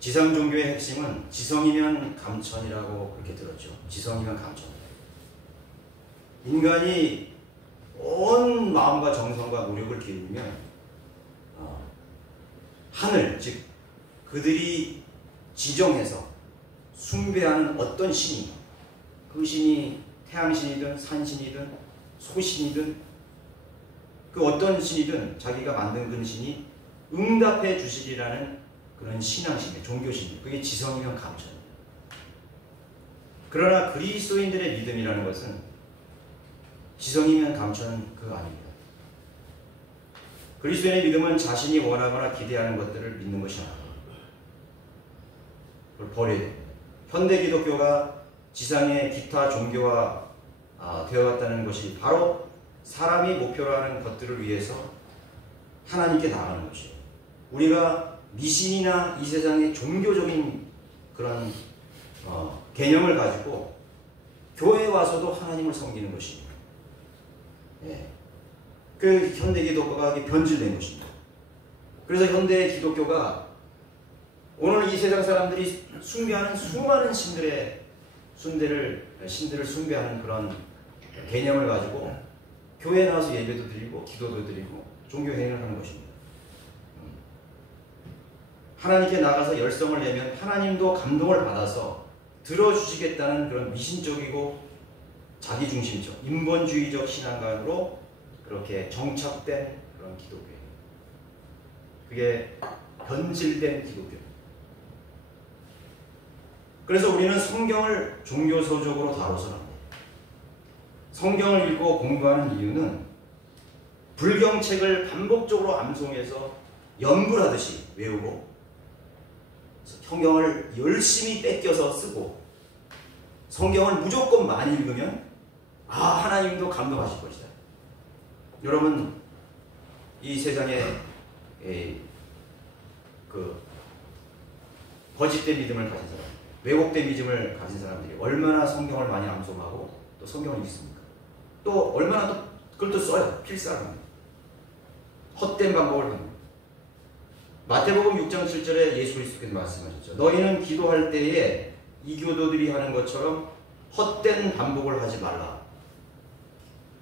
지상 종교의 핵심은 지성이면 감천이라고 그렇게 들었죠. 지성이면 감천. 인간이 온 마음과 정성과 노력을 기울이면 하늘, 즉 그들이 지정해서 숭배하는 어떤 신이, 그 신이 태양신이든 산신이든 소신이든 그 어떤 신이든 자기가 만든 그 신이 응답해 주시리라는 그런 신앙심의 종교심, 그게 지성이면 감천입니다. 그러나 그리스도인들의 믿음이라는 것은 지성이면 감천은 그거 아닙니다. 그리스도인의 믿음은 자신이 원하거나 기대하는 것들을 믿는 것이 아닙니다. 그걸 버려야 됩니다. 현대 기독교가 지상의 기타 종교화 되어갔다는 것이 바로 사람이 목표로 하는 것들을 위해서 하나님께 나아가는 것이에요. 우리가 미신이나 이 세상의 종교적인 그런 개념을 가지고 교회에 와서도 하나님을 섬기는 것입니다. 예. 그 현대 기독교가 변질된 것입니다. 그래서 현대 기독교가 오늘 이 세상 사람들이 숭배하는 수많은 신들을 숭배하는 그런 개념을 가지고 교회에 나와서 예배도 드리고 기도도 드리고 종교 행위를 하는 것입니다. 하나님께 나가서 열성을 내면 하나님도 감동을 받아서 들어주시겠다는 그런 미신적이고 자기중심적, 인본주의적 신앙관으로 그렇게 정착된 그런 기독교예요. 그게 변질된 기독교입니다. 그래서 우리는 성경을 종교서적으로 다뤄서는 안 돼요. 성경을 읽고 공부하는 이유는 불경책을 반복적으로 암송해서 연불하듯이 외우고 성경을 열심히 뺏겨서 쓰고 성경을 무조건 많이 읽으면 하나님도 감동하실 것이다. 여러분, 이 세상에 그 거짓된 믿음을 가진 사람, 왜곡된 믿음을 가진 사람들이 얼마나 성경을 많이 암송하고 또 성경을 읽습니까? 또 얼마나 또 그걸 또 써요. 필사합니다. 헛된 방법을 합니다. 마태복음 6장 7절에 예수 그리스도께서 말씀하셨죠. 너희는 기도할 때에 이교도들이 하는 것처럼 헛된 반복을 하지 말라.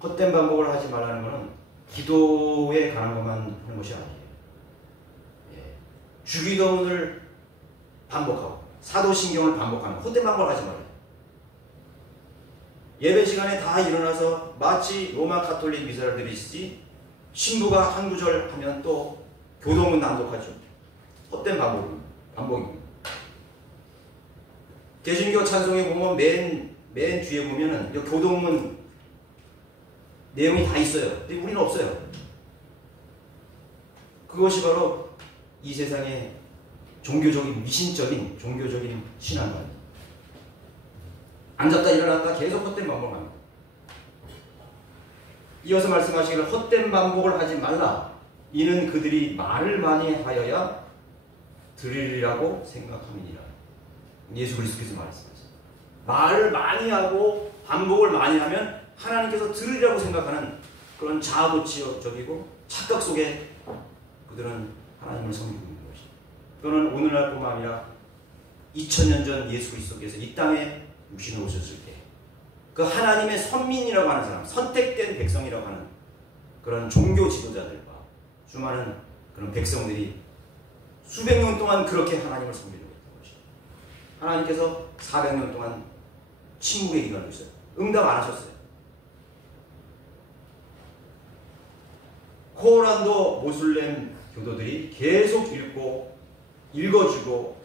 헛된 반복을 하지 말라는 것은 기도에 관한 것만 하는 것이 아니에요. 주기도문을 반복하고 사도신경을 반복하는 헛된 반복을 하지 말아요. 예배 시간에 다 일어나서 마치 로마 가톨릭 미사를 드리시지 신부가 한 구절 하면 또 교도문 낭독하죠. 헛된 반복입니다. 개신교 찬송에 보면 맨 뒤에 보면은 교도문 내용이 다 있어요. 근데 우리는 없어요. 그것이 바로 이 세상의 종교적인 미신적인 종교적인 신앙관입니다. 앉았다 일어났다 계속 헛된 반복을 합니다. 이어서 말씀하시기를 헛된 반복을 하지 말라. 이는 그들이 말을 많이 하여야 들으리라고 생각함이니라. 예수 그리스도께서 말씀하셨습니다. 말을 많이 하고 반복을 많이 하면 하나님께서 들으리라고 생각하는 그런 자아도취적이고 착각 속에 그들은 하나님을 섬기고 있는 것입니다. 그거는 오늘날뿐만 아니라 2000년 전 예수 그리스도께서 이 땅에 육신을 오셨을 때 그 하나님의 선민이라고 하는 사람, 선택된 백성이라고 하는 그런 종교 지도자들과 수많은 그런 백성들이 수백 년 동안 그렇게 하나님을 섬기려고 했던 것입니다. 하나님께서 400년 동안 침묵의 기간을 주셨어요. 응답 안 하셨어요. 코란도 모슬렘 교도들이 계속 읽어주고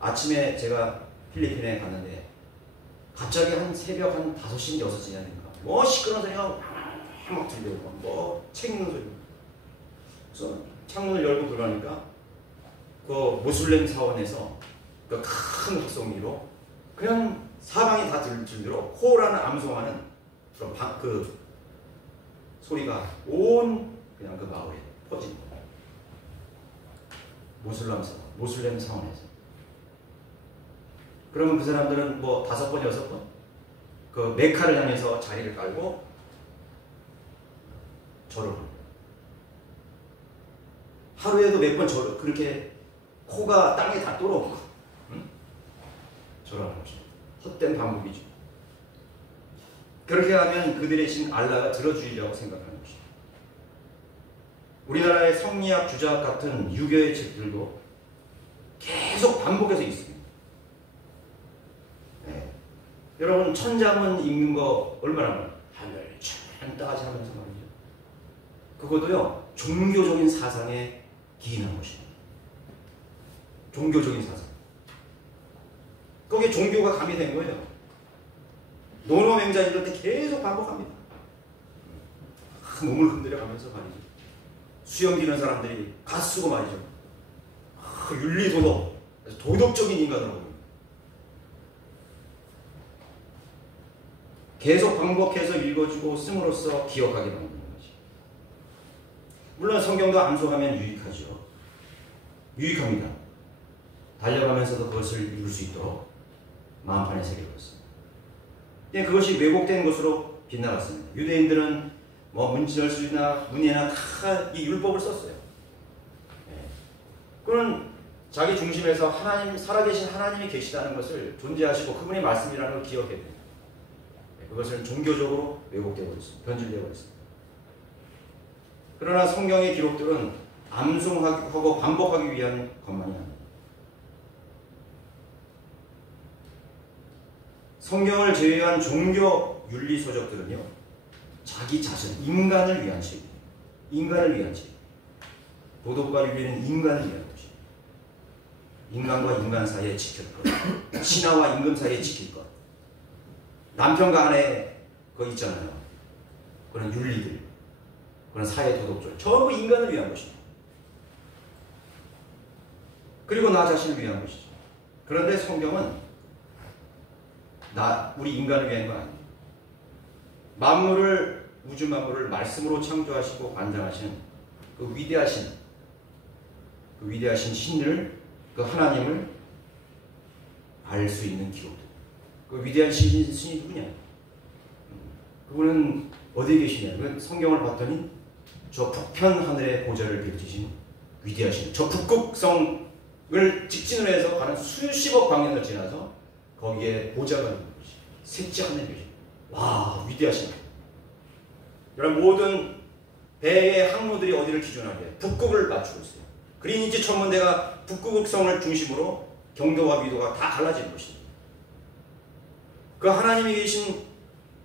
아침에 제가 필리핀에 갔는데 갑자기 한 새벽 한 5시, 6시냐 되니까 시끄러운 소리가 막 들려오고 책 읽는 소리. 그래서 창문을 열고 들어가니까 그 모슬렘 사원에서 그 큰 확성기로 그냥 사방이 다 들도록 코라는 암송하는 그런 그 소리가 온 그냥 그 마을에 퍼집니다. 모슬렘 사원에서. 그러면 그 사람들은 5번, 6번 그 메카를 향해서 자리를 깔고 절을 합니다. 하루에도 몇 번 절을 그렇게 코가 땅에 닿도록 절하는 것입니다. 헛된 반복이죠. 그렇게 하면 그들의 신 알라가 들어주리라고 생각하는 것입니다. 우리나라의 성리학, 주자학 같은 유교의 책들도 계속 반복해서 있습니다. 네. 여러분 천자문 읽는 거 얼마나 하늘 찬따지 하면서 말이죠. 그것도요 종교적인 사상에 기인한 것입니다. 종교적인 사상. 거기에 종교가 가미된 거예요. 노노맹자 이럴 때 계속 반복합니다. 몸을 흔들어 가면서 말이죠. 수염 기는 사람들이 가쓰고 말이죠. 윤리도덕, 도덕적인 인간으로 봅니다. 계속 반복해서 읽어주고 씀으로써 기억하게 만드는 거지. 물론 성경도 암송하면 유익하죠. 유익합니다. 달려가면서도 그것을 이룰 수 있도록 마음판에 새겨봤습니다. 그것이 왜곡된 것으로 빗나갔습니다. 유대인들은 뭐 문지열술이나 문예나 다 이 율법을 썼어요. 그는 자기 중심에서 하나님, 살아계신 하나님이 계시다는 것을 존재하시고 그분의 말씀이라는 걸 기억해야 됩니다. 그것을 종교적으로 왜곡되어 버렸습니다. 변질되어 버렸습니다. 그러나 성경의 기록들은 암송하고 반복하기 위한 것만이 아닙니다. 성경을 제외한 종교 윤리 서적들은요, 자기 자신, 인간을 위한 책이에요. 인간을 위한 책. 도덕과 윤리는 인간을 위한 것입니다. 인간과 인간 사이에 지킬 것, 신하와 임금 사이에 지킬 것, 남편과 아내 그거 있잖아요. 그런 윤리들, 그런 사회 도덕적, 전부 인간을 위한 것입니다. 그리고 나 자신을 위한 것이죠. 그런데 성경은 우리 인간을 위한 거 아니에요. 만물을, 우주 만물을 말씀으로 창조하시고 관장하신 그 위대하신 신을, 그 하나님을 알 수 있는 기록들. 그 위대한 신이 누구냐? 그분은 어디에 계시냐? 성경을 봤더니 저 북편 하늘의 보좌를 펼치신 위대하신, 저 북극성을 직진을 해서 가는 수십억 광년을 지나서 거기에 보좌가 있는 것이 셋째 하늘의 것이. 와, 위대하신. 여러분 모든 배의 항로들이 어디를 기준하게? 북극을 맞추고 있어요. 그리니치 천문대가 북극성을 중심으로 경도와 위도가 다 갈라지는 것입니다. 그 하나님이 계신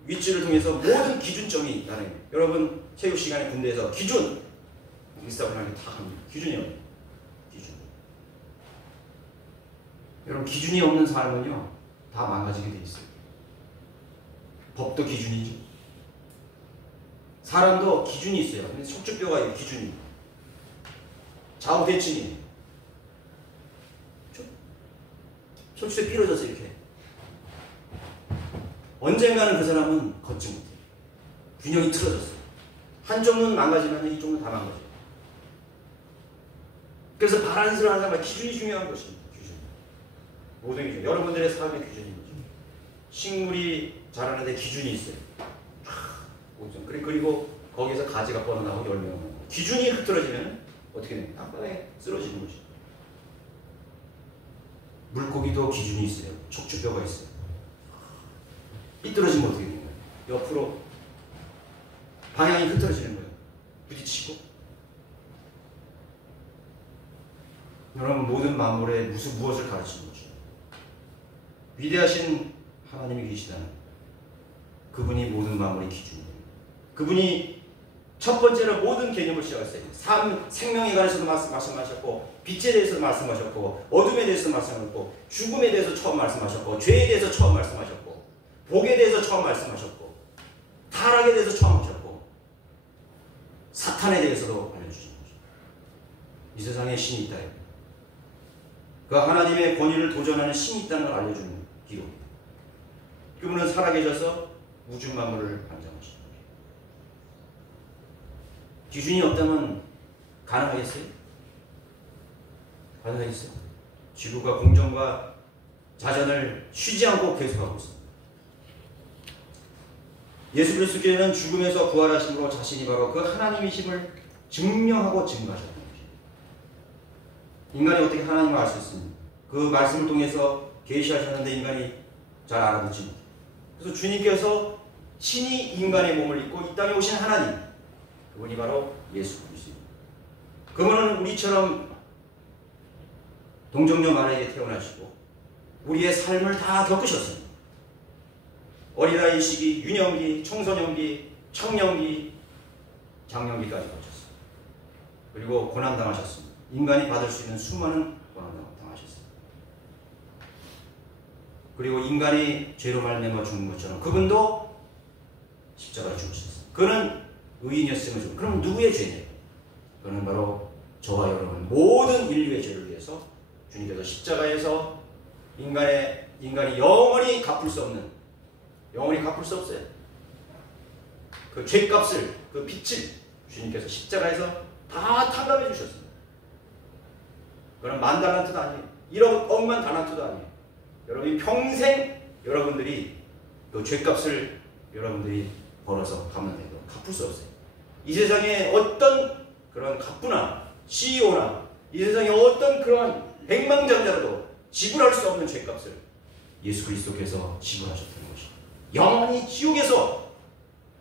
위치를 통해서 모든 기준점이 있다는 거예요. 여러분 체육 시간에 군대에서 기준 일사분 하게 다 합니다. 기준이 없는 기준. 여러분 기준이 없는 삶은요 다 망가지게 돼 있어요. 법도 기준이죠. 사람도 기준이 있어요. 근데 척추뼈가 기준이. 좌우 대칭이에요. 척추에 삐러졌어 이렇게. 언젠가는 그 사람은 걷지 못해. 균형이 틀어졌어. 한쪽 눈 망가지면 이쪽 눈 다 망가져. 그래서 바란스를 하는 사람은 기준이 중요한 것입니다. 기준. 모든 기준. 여러분들의 삶의 기준인 거죠. 식물이 자라는데 기준이 있어요. 그리고 거기서 가지가 뻗어나고 열매가 나고. 기준이 흐트러지면 어떻게 됩니까? 땅바닥에 쓰러지는 것이죠. 물고기도 기준이 있어요. 척추뼈가 있어요. 삐뚤어지면 어떻게 되는 거예요? 옆으로 방향이 흐트러지는 거예요. 부딪히고. 여러분 모든 만물에 무엇을 가르치는 거죠? 위대하신 하나님이 계시다는 그분이 모든 만물의 기준이에요. 그분이 첫 번째로 모든 개념을 시작했어요. 생명에 관해서도 말씀하셨고, 빛에 대해서도 말씀하셨고, 어둠에 대해서도 말씀하셨고, 죽음에 대해서 처음 말씀하셨고, 죄에 대해서 처음 말씀하셨고, 복에 대해서 처음 말씀하셨고, 타락에 대해서 처음 하셨고, 사탄에 대해서도 알려주신 거죠. 이 세상에 신이 있다. 그 하나님의 권위를 도전하는 신이 있다는 걸 알려주는 기록입니다. 그분은 살아계셔서 우주 만물을 관장하시는 거죠. 기준이 없다면 가능하겠어요? 가능하겠어요? 지구가 공정과 자전을 쉬지 않고 계속하고 있습니다. 예수 그리스도께서는 죽음에서 부활하심으로 자신이 바로 그 하나님이심을 증명하고 증거하셨던 것입니다. 인간이 어떻게 하나님을 알 수 있습니까? 그 말씀을 통해서 계시하셨는데 인간이 잘 알아듣지 못해요. 그래서 주님께서 친히 인간의 몸을 입고 이 땅에 오신 하나님, 그분이 바로 예수 그리스도입니다. 그분은 우리처럼 동정녀 마리아에게 태어나시고 우리의 삶을 다 겪으셨습니다. 어린아이 시기, 유년기, 청소년기, 청년기, 장년기까지 거쳤습니다. 그리고 고난당하셨습니다. 인간이 받을 수 있는 수많은 고난당하셨습니다. 그리고 인간이 죄로 말미암아 죽는 것처럼 그분도 십자가를 죽으셨어요. 그는 의인이었음을 죽은. 그럼 누구의 죄냐? 그는 바로 저와 여러분 모든 인류의 죄를 위해서 주님께서 십자가에서 인간이 영원히 갚을 수 없어요. 그 죄값을, 그 빚을 주님께서 십자가에서 다 탕감해 주셨습니다. 그건 10,000달란트도 아니에요. 1억, 억만 달란트도 아니에요. 여러분이 평생 여러분들이 그 죄값을 여러분들이 벌어서 갚는 데도 갚을 수 없어요. 이 세상에 어떤 그런 갑부나 CEO나 이 세상에 어떤 그런 백만장자라도 지불할 수 없는 죄값을 예수 그리스도께서 지불하셨다는 것입니다. 영원히 지옥에서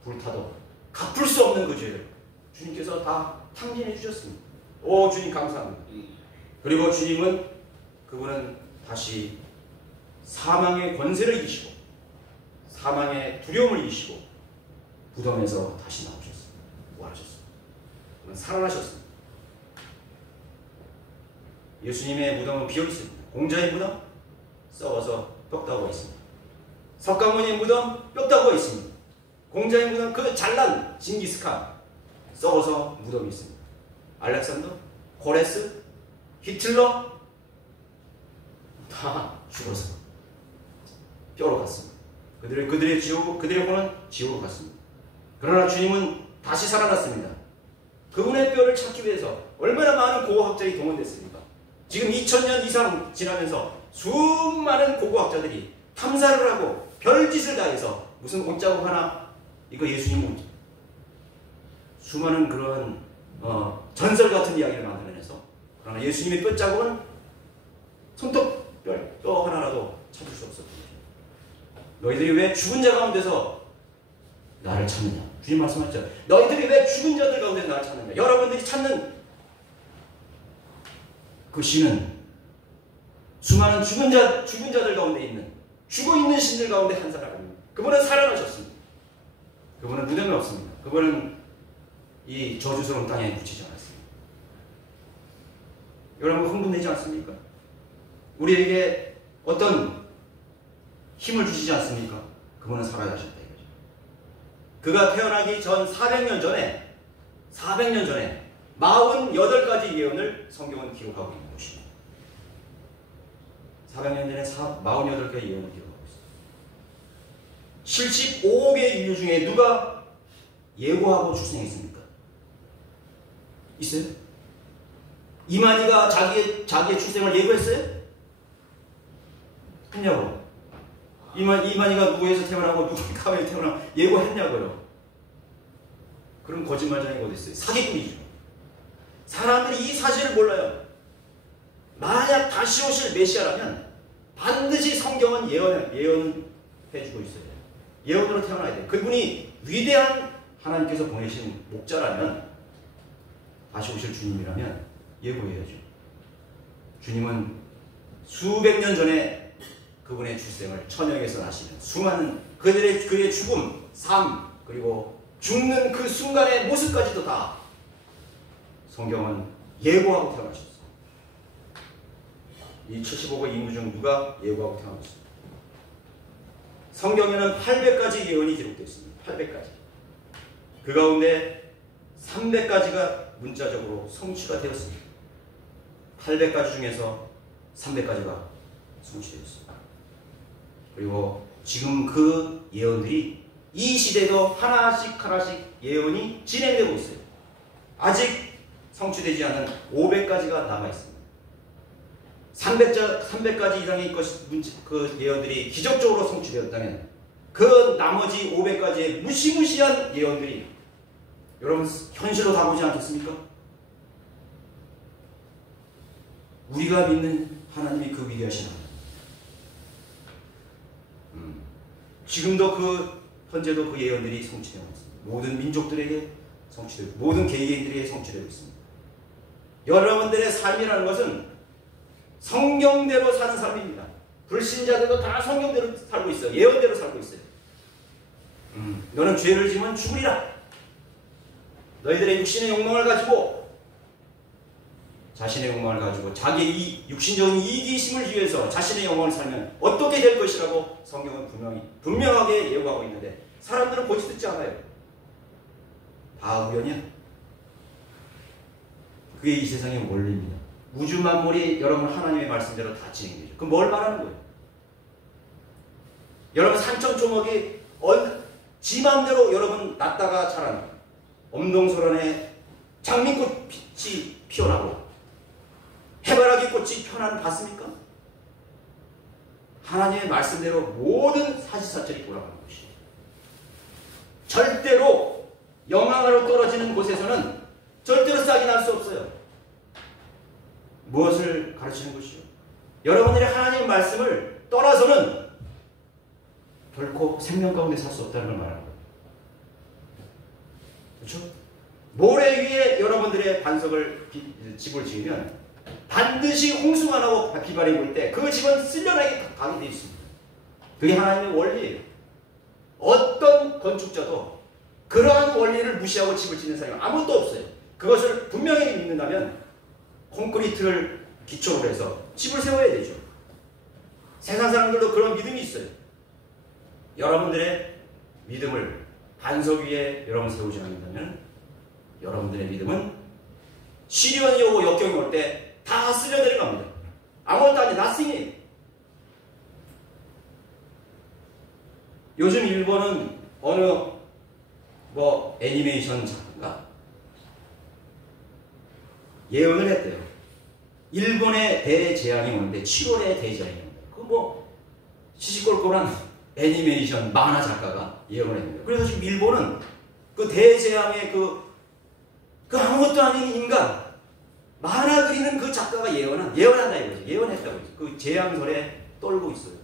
불타도 갚을 수 없는 그 죄를 주님께서 다 탕진해 주셨습니다. 오, 주님 감사합니다. 그리고 주님은 그분은 다시 사망의 권세를 이기시고 사망의 두려움을 이기시고 무덤에서 다시 나오셨습니다. 부활하셨습니다. 그분 살아나셨습니다. 예수님의 무덤은 비어 있습니다. 공자의 무덤 썩어서 뼈다구가 있습니다. 석가모니의 무덤 뼈다구가 있습니다. 공자의 무덤 그 잘난 징기스칸 썩어서 무덤이 있습니다. 알렉산더, 고레스, 히틀러 다 죽어서 뼈로 갔습니다. 그들의魂은 지옥으로 갔습니다. 그러나 주님은 다시 살아났습니다. 그분의 뼈를 찾기 위해서 얼마나 많은 고고학자들이 동원됐습니까? 지금 2000년 이상 지나면서 수많은 고고학자들이 탐사를 하고 별짓을 다해서 무슨 옷자국 하나 이거 예수님 옷 수많은 그런 전설 같은 이야기를 만들어내서 그러나 예수님의 뼈자국은 손톱별 뼈 하나라도 찾을 수 없었던 거죠. 너희들이 왜 죽은 자 가운데서 나를 찾느냐? 주님 말씀하셨죠. 너희들이 왜 죽은 자들 가운데 나를 찾느냐? 여러분들이 찾는 그 신은 수많은 죽은 자들 가운데 있는 죽어있는 신들 가운데 한 사람입니다. 그분은 살아나셨습니다. 그분은 무덤이 없습니다. 그분은 이 저주스러운 땅에 묻히지 않았습니다. 여러분 흥분되지 않습니까? 우리에게 어떤 힘을 주시지 않습니까? 그분은 살아나셨다 이거죠. 그가 태어나기 전 400년 전에 48가지 예언을 성경은 기록하고 있는 것입니다. 400년 전에 48개의 예언을 기록하고 있습니다. 75억의 인류 중에 누가 예고하고 출생했습니까? 있어요? 이만희가 자기의 출생을 예고했어요? 했냐고. 이만희가 누구에서 태어나고 누구가 왜 태어나고 예고했냐고요. 그런 거짓말장애가 어디 있어요? 사기꾼이죠. 사람들이 이 사실을 몰라요. 만약 다시 오실 메시아라면 반드시 성경은 예언해주고 있어요. 예언으로 태어나야 돼요. 그분이 위대한 하나님께서 보내신 목자라면 다시 오실 주님이라면 예고해야죠. 주님은 수백 년 전에 그분의 출생을 천영에서 나시는 수많은 그의 죽음, 삶, 그리고 죽는 그 순간의 모습까지도 다 성경은 예고하고 태어나셨어요. 이 75억 인구 중 누가 예고하고 태어났습니다. 성경에는 800가지 예언이 기록되어 있습니다. 800가지. 그 가운데 300가지가 문자적으로 성취가 되었습니다. 800가지 중에서 300가지가 성취되었습니다. 그리고 지금 그 예언들이 이 시대도 하나씩 예언이 진행되고 있어요. 아직 성취되지 않은 500가지가 남아있습니다. 300가지 이상의 그 예언들이 기적적으로 성취되었다면 그 나머지 500가지의 무시무시한 예언들이 여러분 현실로 다가오지 않겠습니까? 우리가 믿는 하나님이 그 위대하신 하나님. 지금도 현재도 그 예언들이 성취되고 있습니다. 모든 민족들에게 성취되고 모든 개개인들에게 성취되고 있습니다. 여러분들의 삶이라는 것은 성경대로 사는 삶입니다. 불신자들도 다 성경대로 살고 있어요. 예언대로 살고 있어요. 너는 죄를 지으면 죽으리라. 너희들의 육신의 욕망을 가지고 자신의 욕망을 가지고 자기의 육신적인 이기심을 위해서 자신의 영혼을 살면 어떻게 될 것이라고 성경은 분명하게 예고하고 있는데 사람들은 고치 듣지 않아요. 다 우연이야. 그게 이 세상의 원리입니다. 우주 만물이 여러분 하나님의 말씀대로 다 진행되죠. 그럼 뭘 말하는 거예요? 여러분 산천초목이 지 맘대로 여러분 났다가 자라는 엄동설원에 장미꽃이 피어나고 해바라기 꽃이 피어나는 봤습니까? 하나님의 말씀대로 모든 사시사철이 돌아가는 것이에요. 절대로 영향으로 떨어지는 곳에서는 절대로 싹이 날 수 없어요. 무엇을 가르치는 것이요? 여러분들이 하나님의 말씀을 떠나서는 결코 생명 가운데 살 수 없다는 걸 말하는 거예요. 그렇죠? 모래 위에 여러분들의 집을 지으면 반드시 홍수가 나고 비바람이 불 때 그 집은 쓸려나게 가게 되어 있습니다. 그게 하나님의 원리예요. 어떤 건축자도 그러한 원리를 무시하고 집을 짓는 사람이 아무도 없어요. 그것을 분명히 믿는다면 콘크리트를 기초로 해서 집을 세워야 되죠. 세상 사람들도 그런 믿음이 있어요. 여러분들의 믿음을 반석 위에 여러분 세우지 않는다면 여러분들의 믿음은 시련이 오고 역경이 올 때 다 쓸려내려 갑니다. 아무것도 아니 nothing이에요. 요즘 일본은 어느 애니메이션 작가가 예언을 했대요. 일본에 대재앙이 오는데 7월에 대재앙이 옵니다. 시시콜콜한 애니메이션 만화 작가가 예언을 했는데 그래서 지금 일본은 그 대재앙의 그 아무것도 아닌 인간 만화 그리는 그 작가가 예언한다 이거지. 예언했다고 이거지. 그 재앙설에 떨고 있어요.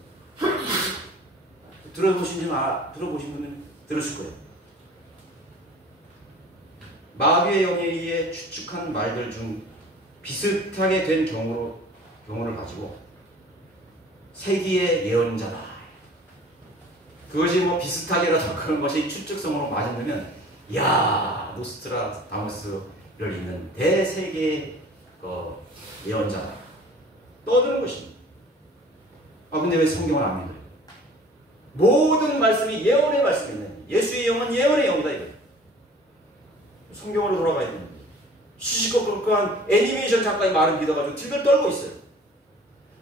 들어보신 분은 들으실 거예요. 마귀의 영에 의해 추측한 말들 중 비슷하게 된 경우를 가지고 세기의 예언자다. 그것이 비슷하게라도 그런 것이 추측성으로 맞으면 노스트라다무스를 읽는 대세계의 예언자다. 떠드는 것입니다. 근데 왜 성경을 안 믿어요? 모든 말씀이 예언의 말씀이네. 예수의 영은 예언의 영이다 이거예요. 성경으로 돌아가야 됩니다. 시시콜콜한 애니메이션 작가의 말을 믿어가지고 들들 떨고 있어요.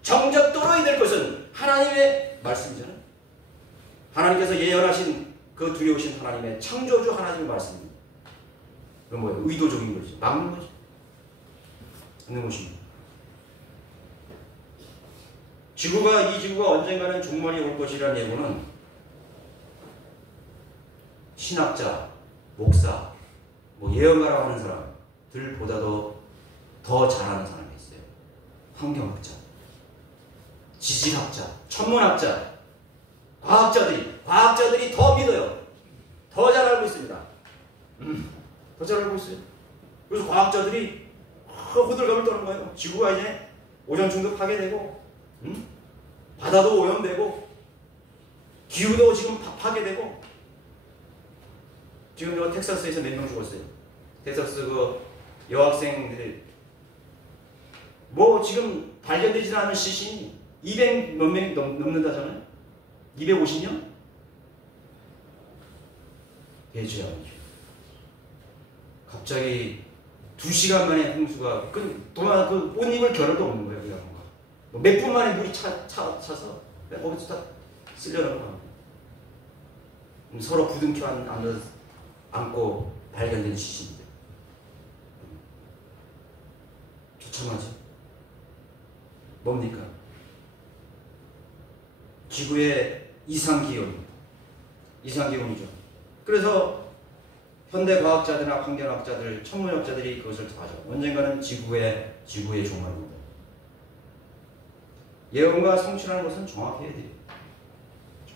정작 떨어야 될 것은 하나님의 말씀이잖아요. 하나님께서 예언하신 그 두려우신 하나님의 창조주 하나님의 말씀입니다. 그건 뭐예요? 의도적인 거죠. 막는 거죠. 있는 것입니다. 이 지구가 언젠가는 종말이 올 것이라는 예고는 신학자, 목사, 예언가라고 하는 사람들보다도 더 잘하는 사람이 있어요. 환경학자, 지질학자, 천문학자, 과학자들이 더 믿어요. 더 잘 알고 있습니다. 더 잘 알고 있어요. 그래서 과학자들이 호들갑을 떠는 거예요. 지구가 이제 오존층도 파괴되고, 바다도 오염되고, 기후도 지금 파괴되고, 지금 텍사스에서 몇 명 죽었어요. 텍사스 여학생들이 지금 발견되지 않은 시신이 200 몇 명이 넘는다잖아요. 250년? 대재앙이죠. 갑자기 2시간 만에 홍수가 꽃잎을 겨를도 없는 거예요. 몇 분 만에 물이 차서 거기서 다 쓸려나는 거예요. 서로 부둥켜 안고 발견된 시신인데 처참하지. 뭡니까? 지구의 이상기온이죠. 그래서 현대 과학자들이나 환경학자들, 천문학자들이 그것을 다 하죠. 언젠가는 지구의 종말입니다. 예언과 성취라는 것은 정확해야 돼요.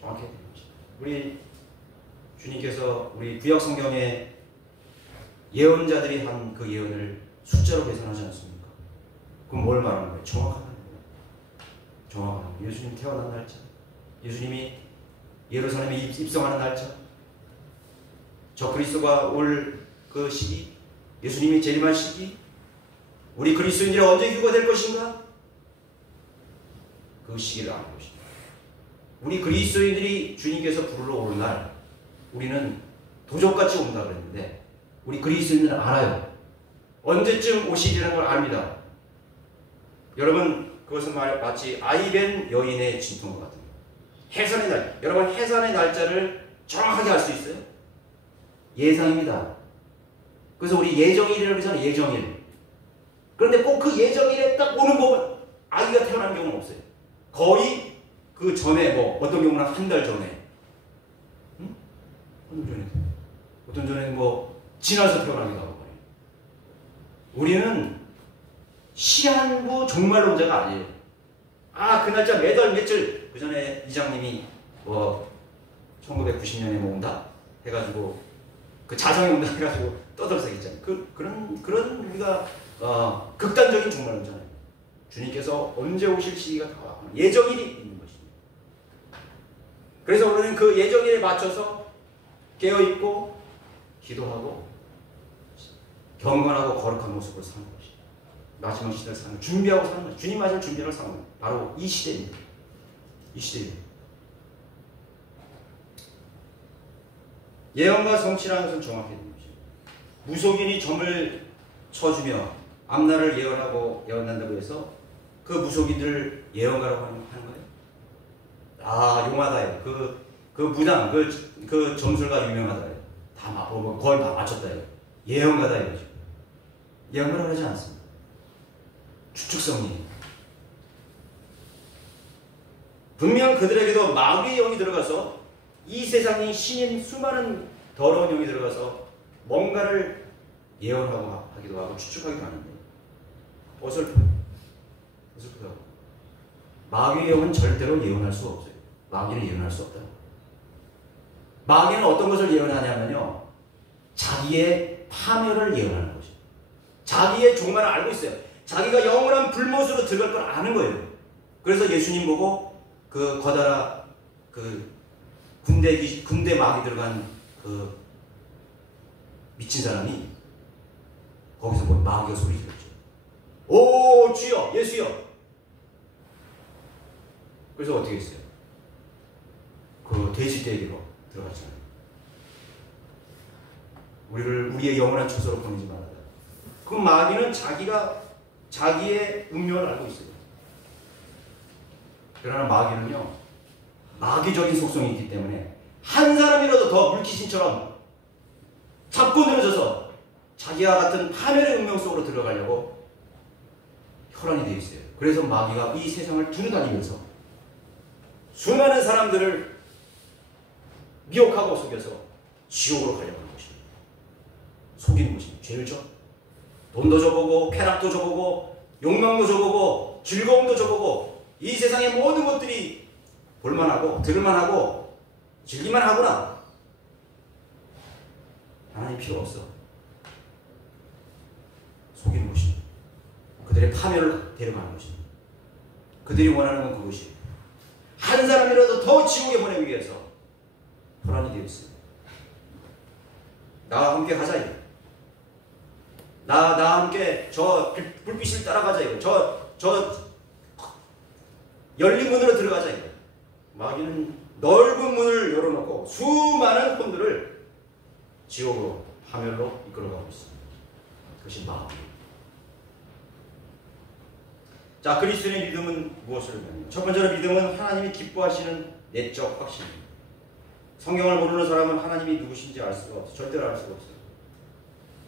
정확해야 돼요. 우리 주님께서 우리 구약 성경에 예언자들이 한 그 예언을 숫자로 계산하지 않습니까? 그럼 뭘 말하는 거예요? 정확하다는 거예요. 정확한 거예요. 예수님 태어난 날짜, 예수님이 예루살렘에 입성하는 날짜, 저 그리스도가 올 그 시기, 예수님이 재림할 시기, 우리 그리스도인들이 언제 휴거될 것인가? 그 시기를 아는 것입니다. 우리 그리스도인들이 주님께서 부르러 오는 날 우리는 도적같이 온다 그랬는데 우리 그리스도인들은 알아요. 언제쯤 오시리라는 걸 압니다. 여러분 그것은 마치 아이벤 여인의 진통과 같은 거예요. 해산의 날, 여러분 해산의 날짜를 정확하게 알 수 있어요? 예상입니다. 그래서 우리 예정일이라고 그러잖아요. 예정일. 그런데 꼭 그 예정일에 딱 오는 보면 아이가 태어나는 경우는 없어요. 거의 그 전에 뭐 어떤 경우는 한 달 전에, 응? 어떤 전에 뭐 지나서 태어나기도 하고 말이에요. 우리는 시한부 종말론자가 아니에요. 아, 그 날짜 매달 며칠 그 전에 이장님이 뭐 1990년에 뭐 온다 해가지고 그 자성이 온다 해가지고 떠들썩했잖아요. 그런 우리가 극단적인 종말론자는 주님께서 언제 오실 시기가 다 예정일이 있는 것입니다. 그래서 우리는 그 예정일에 맞춰서 깨어있고 기도하고 경건하고 거룩한 모습으로 사는 것입니다. 마지막 시대를 사는, 준비하고 사는 것입니다. 주님 맞을 준비를 사는 것입니다. 바로 이 시대입니다. 이 시대입니다. 예언과 성취라는 것은 정확해야 되는 것입니다. 무속인이 점을 쳐주며 앞날을 예언한다고 해서 그 무속인들을 예언가라고 하는 거예요. 아, 용하다요. 그 문항, 그 점술가 유명하다요. 거의 다 맞췄다요. 예언가다 이거죠. 예언가라고 하지 않습니다. 추측성이에요. 분명 그들에게도 마귀의 영이 들어가서 이 세상의 신인 수많은 더러운 영이 들어가서 뭔가를 예언하고 하기도 하고 추측하기도 하는데 어설프다고. 마귀의 영은 절대로 예언할 수 없어요. 마귀는 예언할 수 없다. 마귀는 어떤 것을 예언하냐면요, 자기의 파멸을 예언하는 것이죠. 자기의 종말을 알고 있어요. 자기가 영원한 불못으로 들어갈 걸 아는 거예요. 그래서 예수님 보고 그 거다라 그 군대 마귀 들어간 그 미친 사람이 거기서 뭐 마귀가 소리 질렀죠. 오 주여 예수여. 그래서 어떻게 했어요? 그 돼지떼기로 들어갔잖아요. 우리의 영원한 처소로 보내지 말아라. 그 마귀는 자기의 운명을 알고 있어요. 그러나 마귀는요, 마귀적인 속성이 있기 때문에 한 사람이라도 더 물귀신처럼 잡고 늘어져서 자기와 같은 파멸의 운명 속으로 들어가려고 혈안이 되어 있어요. 그래서 마귀가 이 세상을 두루다니면서 수많은 사람들을 미혹하고 속여서 지옥으로 가려고 하는 것입니다. 속이는 것입니다. 죄를 져. 돈도 줘보고 쾌락도 줘보고 욕망도 줘보고 즐거움도 줘보고 이 세상의 모든 것들이 볼만하고 들을만하고 즐기만 하구나. 하나님 필요 없어. 속이는 것입니다. 그들의 파멸을 데려가는 것입니다. 그들이 원하는 건 그것이에요. 한 사람이라도 더 지옥에 보내기 위해서 불안이 되어 있습니다. 나와 함께 가자 이거. 나와 함께 저 불빛을 따라가자 이거. 저 열린 문으로 들어가자 이거. 마귀는 넓은 문을 열어놓고 수많은 혼들을 지옥으로 파멸로 이끌어가고 있습니다. 그것이 마귀. 자, 그리스도인의 믿음은 무엇을 의미합니까? 첫 번째로 믿음은 하나님이 기뻐하시는 내적 확신입니다. 성경을 모르는 사람은 하나님이 누구신지 알 수가 없어요. 절대로 알 수가 없어요.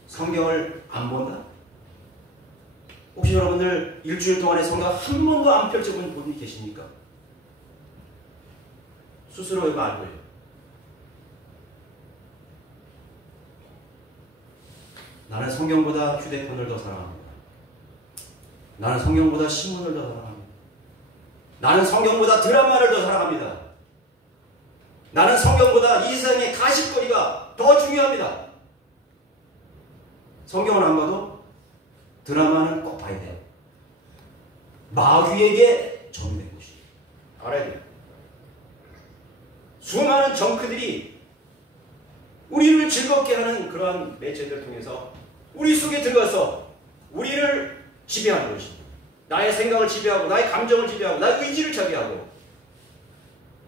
성경을 안 본다? 혹시 여러분들 일주일 동안에 성경 한 번도 안 펼쳐본 분이 계십니까? 스스로 이거 알 거예요. 나는 성경보다 휴대폰을 더 사랑합니다. 나는 성경보다 신문을 더 사랑합니다. 나는 성경보다 드라마를 더 사랑합니다. 나는 성경보다 이 세상의 가십거리가 더 중요합니다. 성경을 안 봐도 드라마는 꼭 봐야 돼요. 마귀에게 전된 것이 알아야 돼요. 수많은 정크들이 우리를 즐겁게 하는 그러한 매체들을 통해서 우리 속에 들어가서 우리를 지배하는 것입니다. 나의 생각을 지배하고 나의 감정을 지배하고 나의 의지를 자기하고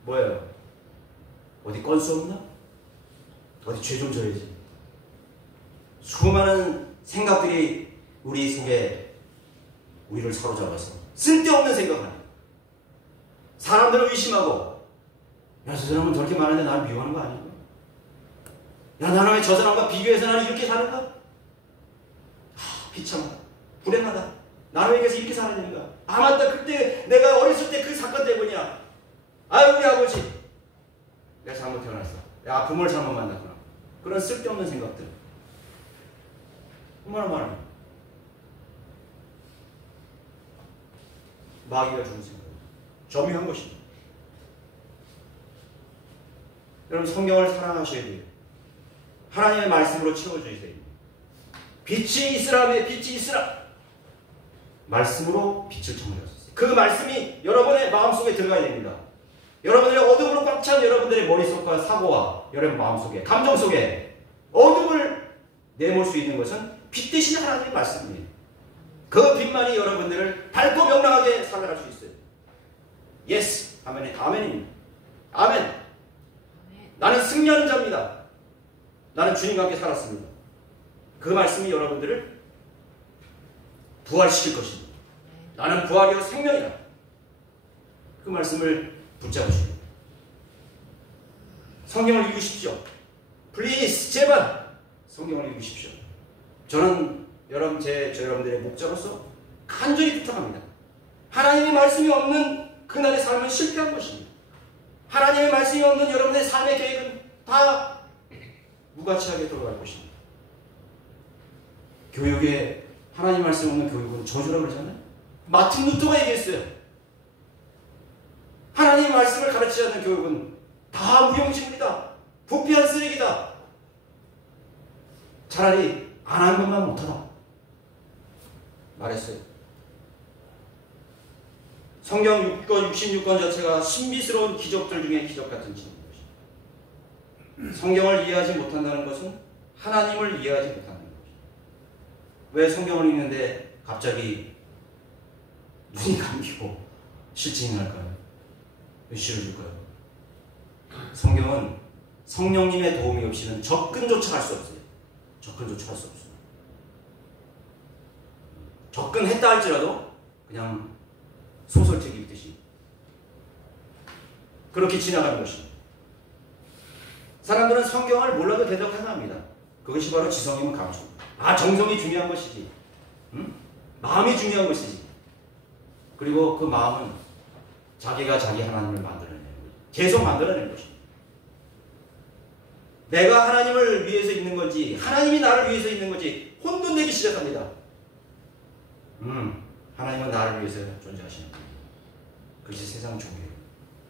뭐예요? 어디 건수 없나? 어디 죄 좀 져야지. 수많은 생각들이 우리 속에 우리를 사로잡아서 쓸데없는 생각하는 사람들을 의심하고 야, 저 사람은 저렇게 말하는데 나를 미워하는 거 아닌가? 야, 나는 왜 저 사람과 비교해서 나는 이렇게 사는가? 비참하다. 불행하다. 나는 왜 여기서 이렇게 살아야 되는가? 아, 맞다. 그때 내가 어렸을 때 그 사건 때문이야. 아유, 우리 아버지. 내가 잘못 태어났어. 야, 부모를 잘못 만났구나. 그런 쓸데없는 생각들. 얼마나 많아요. 마귀가 주는 생각. 점유한 것입니다. 여러분, 성경을 사랑하셔야 돼요. 하나님의 말씀으로 채워주셔야 돼요. 빛이 있으라며 빛이 있으라. 말씀으로 빛을 청하셨어요. 그 말씀이 여러분의 마음속에 들어가야 됩니다. 여러분들의 어둠으로 꽉 찬 여러분들의 머릿속과 사고와 여러분 마음속에 감정 속에 어둠을 내몰 수 있는 것은 빛 대신 하나님의 말씀입니다. 그 빛만이 여러분들을 밝고 명랑하게 살아갈 수 있어요. 예스. 아멘. 아멘입니다. 아멘. 나는 승리하는 자입니다. 나는 주님과 함께 살았습니다. 그 말씀이 여러분들을 부활시킬 것입니다. 나는 부활이요 생명이다. 그 말씀을 붙잡으시고 성경을 읽으십시오. 플리즈 제발 성경을 읽으십시오. 저는 여러분들의 목자로서 간절히 부탁합니다. 하나님의 말씀이 없는 그날의 삶은 실패한 것입니다. 하나님의 말씀이 없는 여러분의 삶의 계획은 다 무가치하게 돌아갈 것입니다. 교육에 하나님 말씀 없는 교육은 저주라고 그러잖아요. 마틴 루터가 얘기했어요. 하나님의 말씀을 가르치지 않는 교육은 다 무용지물이다. 부패한 쓰레기다. 차라리 안 한 것만 못하다. 말했어요. 성경 6권, 66권 자체가 신비스러운 기적들 중에 기적 같은 것입니다. 성경을 이해하지 못한다는 것은 하나님을 이해하지 못한다는 것입니다. 왜 성경을 읽는데 갑자기 눈이 감기고 실증이 날까요? 왜 싫어질까요? 성경은 성령님의 도움이 없이는 접근조차 할 수 없어요. 접근조차 할 수 없어요. 접근했다 할지라도 그냥 소설책 읽듯이 그렇게 지나가는 것입니다. 사람들은 성경을 몰라도 대답 하나 합니다. 그것이 바로 지성이면 감추. 아, 정성이 중요한 것이지. 응? 마음이 중요한 것이지. 그리고 그 마음은 자기가 자기 하나님을 만들어내는 거예요. 계속 만들어내는 것입니다. 내가 하나님을 위해서 있는 건지 하나님이 나를 위해서 있는 건지 혼돈되기 시작합니다. 하나님은 나를 위해서 존재하시는 거예요. 그것이 세상 종교예요.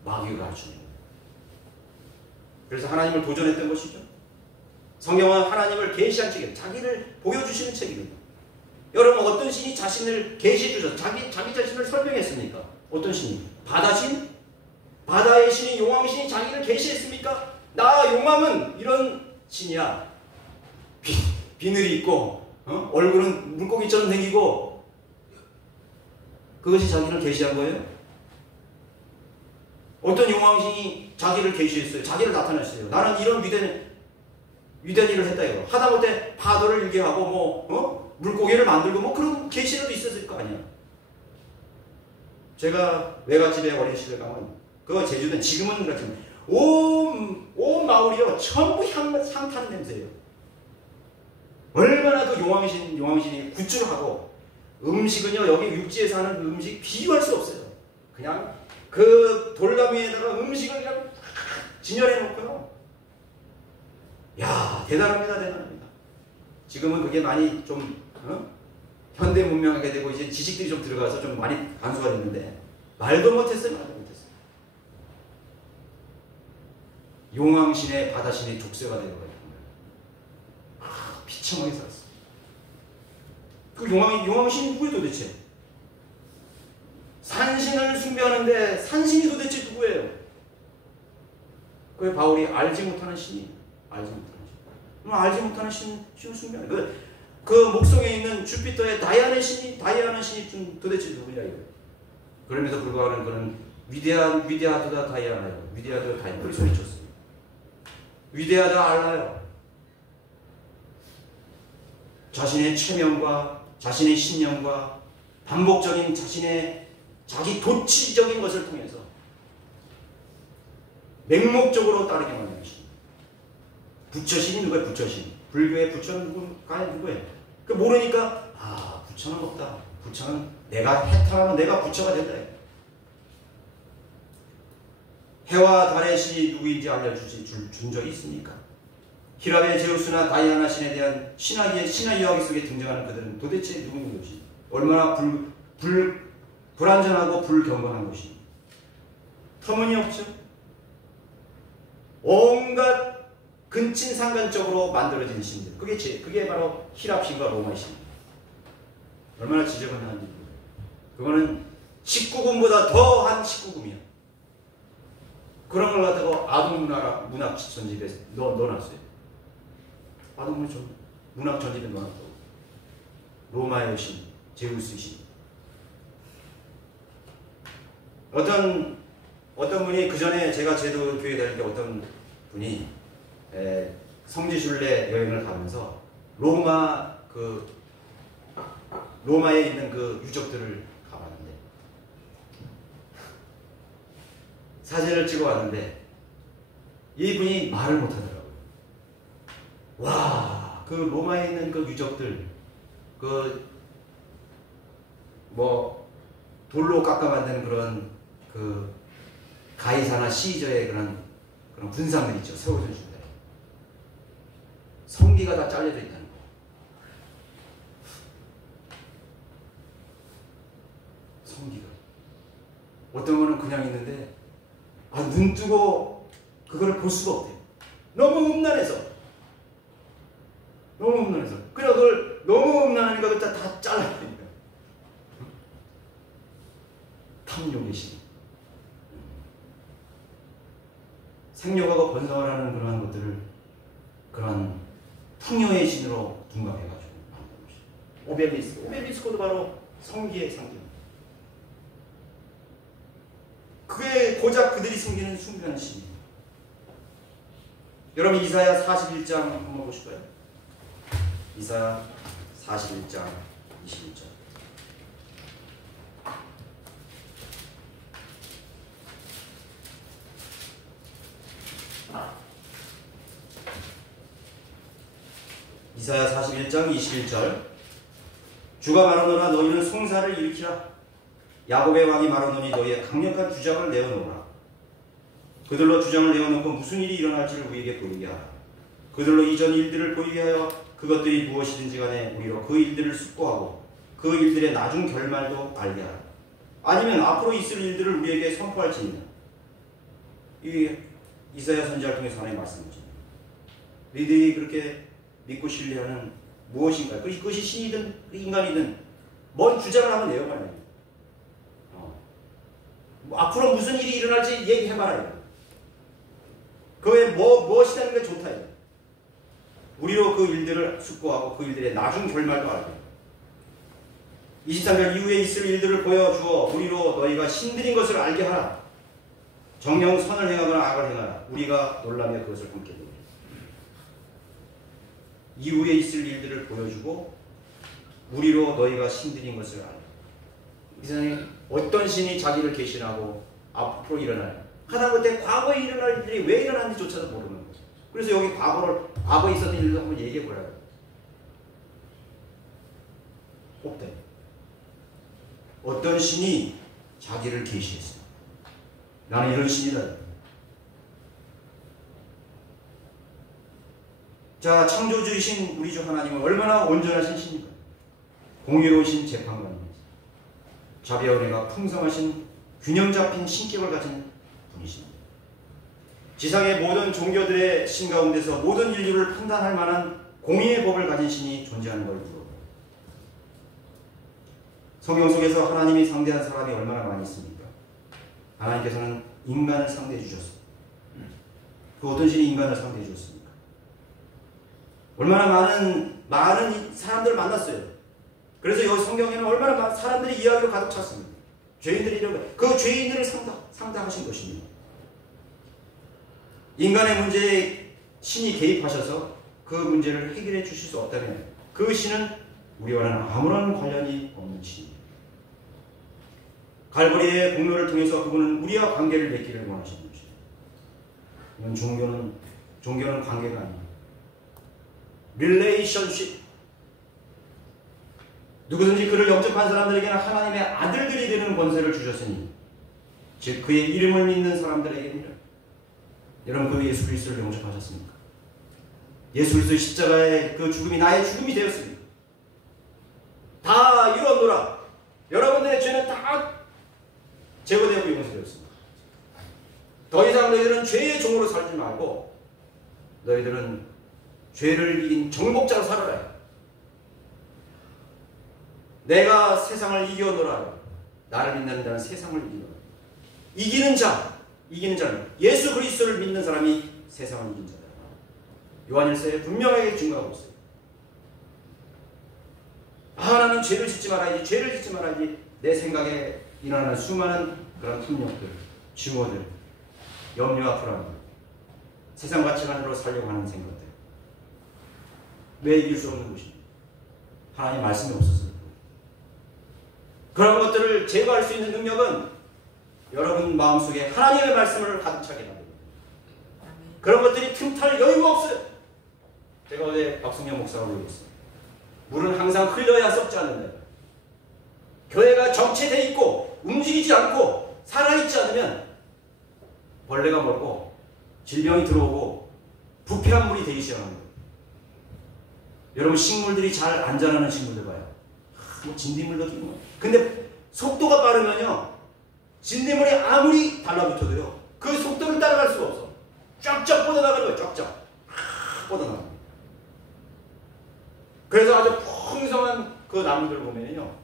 마귀가 가르치는 거예요. 그래서 하나님을 도전했던 것이죠. 성경은 하나님을 계시한 책이에요. 자기를 보여주시는 책입니다. 여러분, 어떤 신이 자신을 계시해 주셔서 자기 자신을 설명했습니까? 어떤 신이? 바다신? 바다의 신이 용왕신이 자기를 계시했습니까? 나 용왕은 이런 신이야. 비늘이 있고 얼굴은 물고기처럼 생기고. 그것이 자기를 계시한 거예요? 어떤 용왕신이 자기를 계시했어요. 자기를 나타냈어요. 나는 이런 위대한 일을 했다 이거. 하다못해 파도를 일게 하고 물고기를 만들고 그런 계시라도 있었을 거 아니야. 제가 외갓집에 어린 시절 가면 그거 제주도는 지금은 그렇지만 온 마을이요 전부 향 타는 냄새예요. 얼마나 그 용왕신이 구출하고 음식은요 여기 육지에서 하는 그 음식 비교할 수 없어요. 그냥 그 돌나무 위에다가 음식을 그냥 진열해 놓고요. 야, 대단합니다. 지금은 그게 많이 좀 현대 문명하게 되고 이제 지식들이 좀 들어가서 좀 많이 간소화됐는데 말도 못했어요. 말도 못했어요. 용왕신의 바다신의 족쇄가 되어가지고 비참하게 살았어요. 그 용왕신이 누구예요 도대체? 산신을 숭배하는데 산신이 도대체 누구예요? 그게 바울이 알지 못하는 신이 알지 못하는 신. 알지 못하는 신을 숭배하는 그 목성에 있는 주피터의 다이아나 신이 도대체 누구냐 이거. 그럼에도 불구하고 그는 위대하다 다이아나요. 위대하다 다이아나. 우리 소리쳤어요. 위대하다 알라요. 자신의 체면과 자신의 신념과 반복적인 자기 도치적인 것을 통해서 맹목적으로 따르게 만드는 신. 부처신이 누구예요? 부처신. 불교의 부처는 누구예요? 그 모르니까 부처는 없다. 부처는 내가 해탈하면 내가 부처가 된다. 해와 달의 신이 누구인지 준 적이 있습니까? 히랍의 제우스나 다이아나 신에 대한 신화 이야기 속에 등장하는 그들은 도대체 누구인 것이? 얼마나 불안전하고 불경건한 것이? 터무니없죠? 온갖 근친상간적으로 만들어진 신들. 그게 바로 히랍신과 로마신. 얼마나 지저분한지. 그거는 19금보다 더한 19금이야. 그런 걸 갖다가 아동문학 전집에 넣어놨어요. 문학 전집에 넣어놨다고. 로마의 신, 제우스 신. 어떤 분이 그 전에 제가 제도 교회 다닐 때 어떤 분이 성지순례 여행을 가면서 로마에 있는 그 유적들을 가봤는데 사진을 찍어 왔는데 이분이 말을 못하더라고요. 와, 그 로마에 있는 그 유적들, 돌로 깎아 만든 그런 가이사나 시저의 그런 분상들 있죠. 세워져 준다. 성기가 다 잘려져 있다는 거. 성기가. 어떤 거는 그냥 있는데 눈 뜨고 그거를 볼 수가 없대요. 너무 음란해서. 그래 그걸 너무 음란하니까 그걸 다 잘라버리니까. 탐욕의 신. 생욕하고 번성을 하는 그러한 것들을 그런 풍요의 신으로 둔갑해가지고 만든 것이죠. 오벨리스코도 바로 성기의 상징. 그게 고작 그들이 숨기는 숭배하는 신이에요. 여러분 이사야 41장 한번 보실까요? 이사야 41장 21절. 이사야 41장 21절. 주가 말하노라 너희는 송사를 일으키라. 야곱의 왕이 말하노니 너희의 강력한 주장을 내어놓으라. 그들로 주장을 내어놓고 무슨 일이 일어날지를 우리에게 보이게 하라. 그들로 이전 일들을 보이게 하여 그것들이 무엇이든지 간에 우리로 그 일들을 숙고하고 그 일들의 나중 결말도 알게 하라. 아니면 앞으로 있을 일들을 우리에게 선포할지니라. 이 이사야 선지자를 통해서 하나님 말씀이죠. 너희들이 그렇게 믿고 신뢰하는 무엇인가? 그것이 신이든 인간이든 뭔 주장을 하면 내어봐야 돼요. 앞으로 무슨 일이 일어날지 얘기해봐라. 그게 무엇이라는 게 좋다. 우리로 그 일들을 숙고하고 그 일들의 나중 결말도 알게. 23절 이후에 있을 일들을 보여주어 우리로 너희가 신들인 것을 알게 하라. 정녕 선을 행하거나 악을 행하라. 우리가 놀라며 그것을 함께 보리라. 이후에 있을 일들을 보여주고 우리로 너희가 신들인 것을 알라. 이 세상에 어떤 신이 자기를 계신하고 앞으로 일어나요. 하다못해 과거에 일어날 일들이 왜 일어났는지조차도 모르는 거죠. 그래서 여기 과거에 있었던 일도 한번 얘기해 보라요. 없대. 어떤 신이 자기를 계시했어요. 나는 이런 신이다. 자, 창조주이신 우리 주 하나님은 얼마나 온전하신 신입니까? 공의로우신 재판관입니다. 자비와 은혜가 풍성하신 균형 잡힌 신격을 가진 분이십니다. 지상의 모든 종교들의 신 가운데서 모든 인류를 판단할 만한 공의의 법을 가진 신이 존재하는 걸 물어요. 성경 속에서 하나님이 상대한 사람이 얼마나 많이 있습니까? 하나님께서는 인간을 상대해 주셨습니다. 그 어떤 신이 인간을 상대해 주셨습니까? 얼마나 많은 사람들을 만났어요. 그래서 여기 성경에는 얼마나 많은 사람들이 이야기로 가득 찼습니다. 죄인들이 이런 그 죄인들을 상대하신 것입니다. 인간의 문제에 신이 개입하셔서 그 문제를 해결해 주실 수 없다면 그 신은 우리와는 아무런 관련이 없는 신입니다. 갈보리의 공로를 통해서 그분은 우리와 관계를 맺기를 원하시는 것입니다. 이건 종교는 관계가 아닙니다. 릴레이션십. 누구든지 그를 영접한 사람들에게는 하나님의 아들들이 되는 권세를 주셨으니 즉 그의 이름을 믿는 사람들에게는 여러분 그 예수 그리스도를 영접하셨습니까? 예수 그리스도의 십자가의 그 죽음이 나의 죽음이 되었습니다. 다 이루었노라. 여러분들의 죄는 다 제거되고 용서되었습니다. 더 이상 너희들은 죄의 종으로 살지 말고 너희들은 죄를 이긴 정복자로 살아라. 내가 세상을 이겨노라. 나를 믿는 자는 세상을 이기노라. 이기는 자는 예수 그리스도를 믿는 사람이 세상을 이긴 자다. 요한일서에 분명하게 증거하고 있어요. 나는 죄를 짓지 말아야지. 내 생각에 일어나는 수많은 그런 탐욕들, 증오들, 염려와 불안, 세상 가치관으로 살려고 하는 생각들. 왜 이길 수 없는 것입니까? 하나님 말씀이 없어서. 그런 것들을 제거할 수 있는 능력은 여러분 마음속에 하나님의 말씀을 가득 차게 합니다. 그런 것들이 틈탈 여유가 없어요. 제가 어제 박승영 목사하고 얘기했어요. 물은 항상 흘려야 썩지 않는다. 교회가 정체되어 있고 움직이지 않고 살아있지 않으면 벌레가 먹고 질병이 들어오고 부패한 물이 되기 시작합니다. 여러분 식물들이 잘 안 자라는 식물들 봐요. 뭐 진딧물도 끼고. 근데 속도가 빠르면요. 진딧물이 아무리 달라붙어도요. 그 속도를 따라갈 수가 없어. 쫙쫙 뻗어나가는 거예요. 쫙쫙. 뻗어나가는 거예요. 그래서 아주 풍성한 그 나무들 보면요.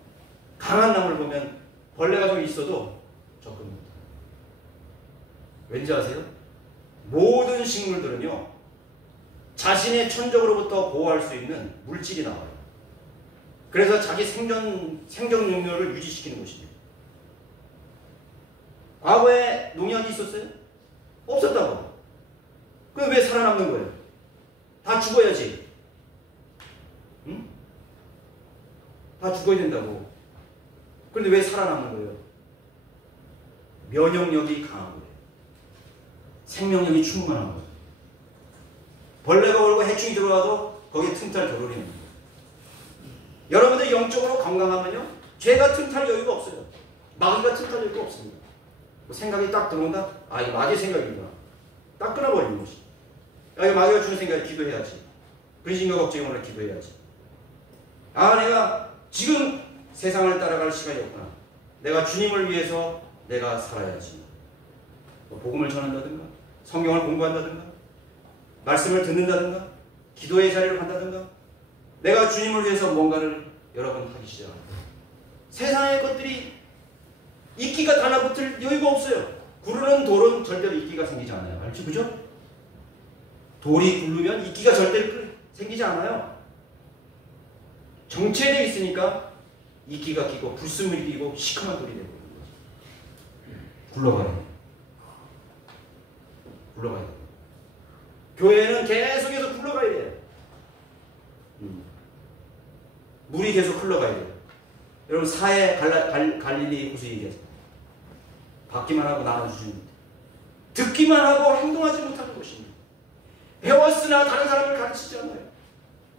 강한 나무를 보면 벌레가 좀 있어도 접근 못해요. 왠지 아세요? 모든 식물들은요. 자신의 천적으로부터 보호할 수 있는 물질이 나와요. 그래서 자기 생존 능력을 유지시키는 것입니다. 과거에 농약이 있었어요? 없었다고. 그럼 왜 살아남는 거예요? 다 죽어야지. 응? 다 죽어야 된다고. 그런데 왜 살아남는 거예요? 면역력이 강한 거예요. 생명력이 충만한 거예요. 벌레가 오고 해충이 들어와도 거기에 틈탈 겨를이 있는 거예요. 여러분들이 영적으로 건강하면요. 죄가 틈탈 여유가 없어요. 마귀가 틈탈 여유가 없습니다. 생각이 딱 들어온다? 아, 이거 마귀의 생각이구나. 딱 끊어버리는 것이. 야, 이거 마귀가 주는 생각에 기도해야지. 근심과 걱정으로 기도해야지. 아, 내가 지금 세상을 따라갈 시간이 없구나. 내가 주님을 위해서 내가 살아야지. 복음을 전한다든가, 성경을 공부한다든가, 말씀을 듣는다든가, 기도의 자리를 간다든가, 내가 주님을 위해서 뭔가를 여러분 하기 시작합니다. 세상의 것들이 이끼가 달라붙을 여유가 없어요. 구르는 돌은 절대로 이끼가 생기지 않아요. 알죠? 그죠? 돌이 굴르면 이끼가 절대로 생기지 않아요. 정체되어 있으니까 이끼가 끼고 불순물이 끼고 시커먼 돌이 되고 있는 거죠. 굴러가요. 굴러가야 돼요. 교회는 계속해서 굴러가야 돼요. 물이 계속 흘러가야 돼요. 여러분 사해 갈릴리 호수 얘기하세요. 받기만 하고 나눠주시는 것. 듣기만 하고 행동하지 못하는 것입니다. 배웠으나 다른 사람을 가르치지 않아요.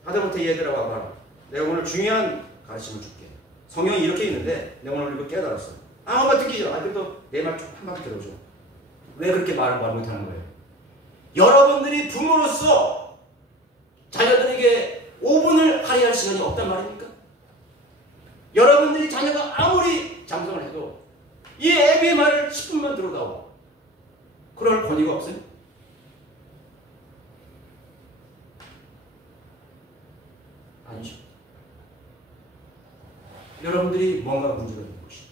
하다못해 얘들아 와봐라. 내가 오늘 중요한 가르침을 줄게. 성경이 이렇게 있는데 내가 오늘 이거 깨달았어. 아무것도 듣기 싫어. 그래도 내 말 좀 한마디 들어줘. 왜 그렇게 말 못하는 거예요? 여러분들이 부모로서 자녀들에게 5분을 할애할 시간이 없단 말입니까? 여러분들이 자녀가 아무리 장성을 해도 이 애비의 말을 10분만 들어다오. 그럴 권위가 없어요? 아니죠. 여러분들이 뭔가 문제가 있는 것이죠.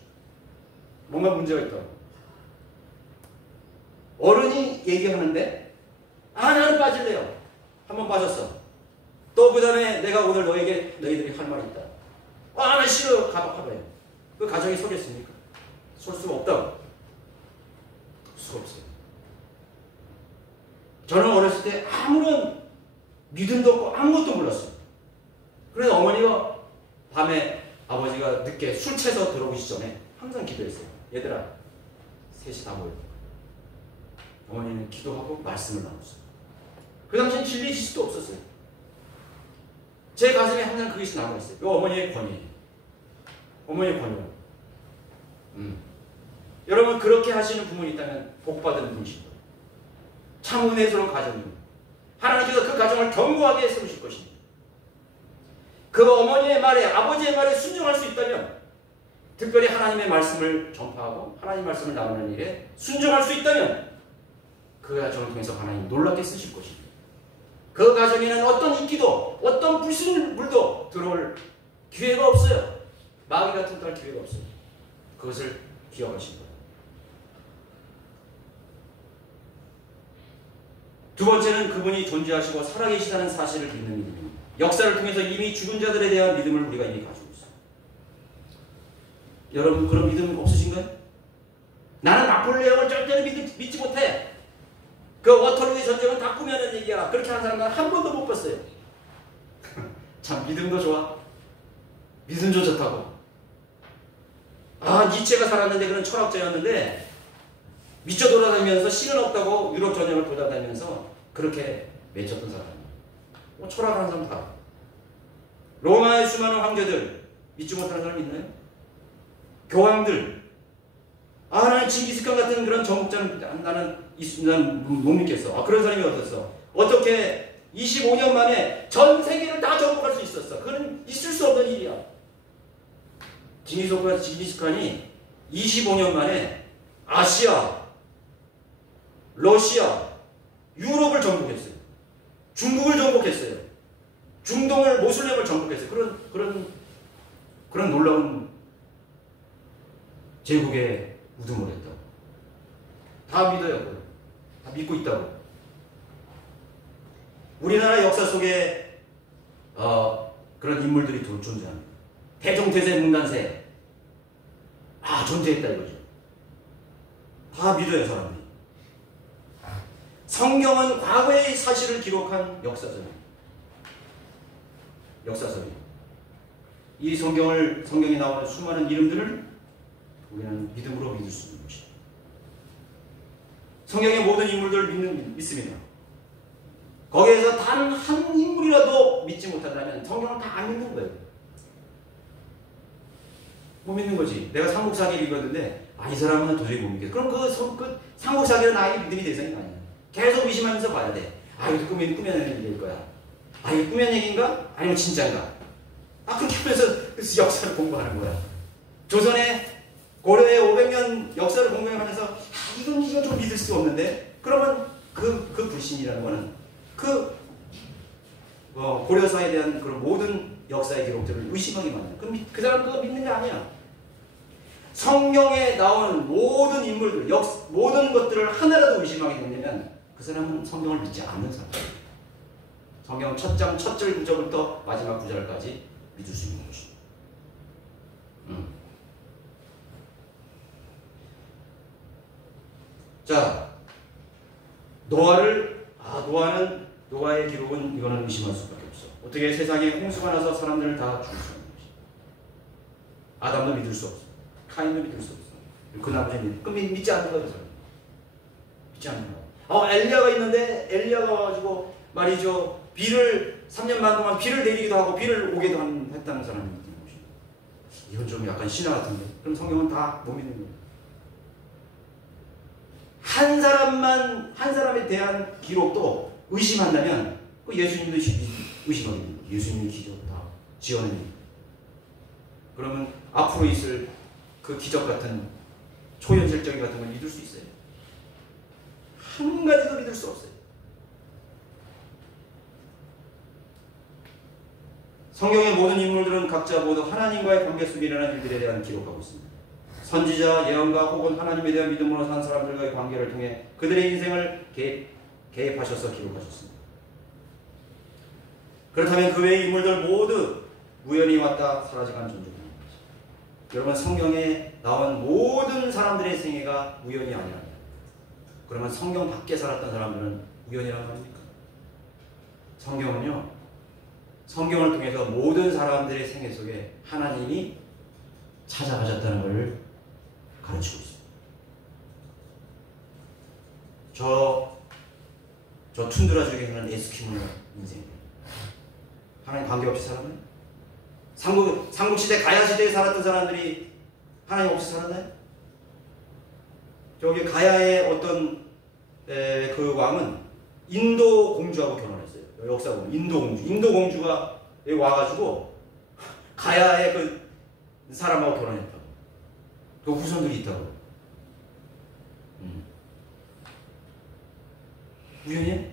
뭔가 문제가 있다. 어른이 얘기하는데 나는 빠질래요. 한번 빠졌어. 또 그 다음에 내가 오늘 너희들이 할 말이 있다. 나 싫어. 가봐요. 그 가정이 서겠습니까? 설 수가 없다고. 수가 없어요. 저는 어렸을 때 아무런 믿음도 없고 아무것도 몰랐어요. 그래서 어머니가 밤에 아버지가 늦게 술 취해서 들어오기 전에 항상 기도했어요. 얘들아, 셋이 다 모여. 어머니는 기도하고 말씀을 나눴어요. 그 당시엔 진리 지식도 없었어요. 제 가슴에 항상 그것이 남아있어요. 이 어머니의 권위예요. 어머니의 권위. 여러분 그렇게 하시는 부모님 있다면 복받은 분이신 거예요. 참 은혜스러운 가정입니다. 하나님께서 그 가정을 견고하게 세우실 것입니다. 그 어머니의 말에 아버지의 말에 순종할 수 있다면 특별히 하나님의 말씀을 전파하고 하나님의 말씀을 나누는 일에 순종할 수 있다면 그 가정을 통해서 하나님 놀랍게 쓰실 것입니다. 그 가정에는 어떤 이끼도 어떤 불순물도 들어올 기회가 없어요. 마귀 같은 딸 기회가 없어요. 그것을 기억하신 거예요. 두 번째는 그분이 존재하시고 살아계시다는 사실을 믿는 믿음입니다. 역사를 통해서 이미 죽은 자들에 대한 믿음을 우리가 이미 가지고 있어요. 여러분 그런 믿음 없으신가요? 나는 나폴레옹을 절대로 믿지 못해. 그 워터루의 전쟁은 다 꾸며낸 얘기야. 그렇게 하는 사람은 한 번도 못 봤어요. 참 믿음도 좋아. 믿음도 좋다고. 니체가 살았는데 그런 철학자였는데 미쳐 돌아다니면서 신은 없다고 유럽 전역을 돌아다니면서 그렇게 맺혔던 사람이에요. 철학하는 사람 다. 로마의 수많은 황제들 믿지 못하는 사람 있나요? 교황들. 나는 징기스칸 같은 그런 정복자는 나는 못 믿겠어. 그런 사람이 어땠어? 어떻게 25년 만에 전 세계를 다 정복할 수 있었어? 그건 있을 수 없는 일이야. 징기스칸이 25년 만에 아시아, 러시아, 유럽을 정복했어요. 중국을 정복했어요. 중동을 모슬렘을 정복했어요. 그런 놀라운 제국의 우두머리 했다고. 다 믿어요. 다 믿고 있다고. 우리나라 역사 속에 그런 인물들이 존재합니다. 태종태세 문단세 존재했다 이거죠. 다 믿어요 사람들이. 성경은 과거의 사실을 기록한 역사서입니다. 이 성경에 나오는 수많은 이름들을 우리는 믿음으로 믿을 수 있는 것입니다. 성경의 모든 인물들을 믿습니다. 거기에서 단 한 인물이라도 믿지 못한다면 성경을 다 안 믿는 거예요. 못 믿는 거지. 내가 삼국사기를 읽었는데 이 사람은 도저히 못 믿겠어. 그럼 그 삼국사기는 나에게 믿음이 대상이 아니야. 계속 의심하면서 봐야 돼. 이거 꾸며내는 얘기일 거야. 이거 꾸며낸 얘기인가? 아니면 진짜인가? 그렇게 하면서 역사를 공부하는 거야. 조선의 고려의 500년 역사를 공부하면서 이건 좀 믿을 수 없는데 그러면 그 불신이라는 거는 고려사에 대한 그런 모든 역사의 기록들을 의심하게 만드는 그럼 그 사람 그거 믿는 게 아니야. 성경에 나오는 모든 인물들, 모든 것들을 하나라도 의심하게 된다면 그 사람은 성경을 믿지 않는 사람이에요. 성경 첫 장, 첫 절 구절부터 마지막 구절까지 믿을 수 있는 것입니다. 자, 노아의 기록은 이거는 의심할 수밖에 없어. 어떻게 세상에 홍수가 나서 사람들을 다 죽일 수 있는 것이. 아담도 믿을 수 없어. 카인도 믿을 수 없어. 그 나머지 믿지 않는 거죠. 믿지 않는 거. 엘리야가 있는데 엘리야가 와가지고 말이죠. 비를 3년 반 동안 비를 내리기도 하고 비를 오게도 했다는 사람이 믿는 것이. 이건 좀 약간 신화 같은데. 그럼 성경은 다 못 믿는 거예요. 한 사람에 대한 기록도 의심한다면 예수님도 의심하게 됩니다. 예수님이 기적 다 지어냅니다. 그러면 앞으로 있을 그 기적 같은 초현실적인 같은 걸 믿을 수 있어요? 한 가지도 믿을 수 없어요. 성경의 모든 인물들은 각자 모두 하나님과의 관계 속에 일어난 일들에 대한 기록하고 있습니다. 선지자, 예언가 혹은 하나님에 대한 믿음으로 산 사람들과의 관계를 통해 그들의 인생을 개입하셔서 기록하셨습니다. 그렇다면 그 외의 인물들 모두 우연히 왔다 사라져간 존재입니다. 여러분, 성경에 나온 모든 사람들의 생애가 우연이 아니라, 그러면 성경 밖에 살았던 사람들은 우연이란 말입니까? 성경은요, 성경을 통해서 모든 사람들의 생애 속에 하나님이 찾아가셨다는 것을 가르치고 있습니다. 저 툰드라 중에는 에스키모 인생입니다. 하나님 관계없이 살았나요? 삼국시대 가야시대에 살았던 사람들이 하나님 없이 살았나요? 저기 가야의 어떤 그 왕은 인도 공주하고 결혼했어요. 역사 보면 인도 공주가 여기 와가지고 가야의 그 사람하고 결혼했다고. 그 후손들이 있다고. 우연이에요?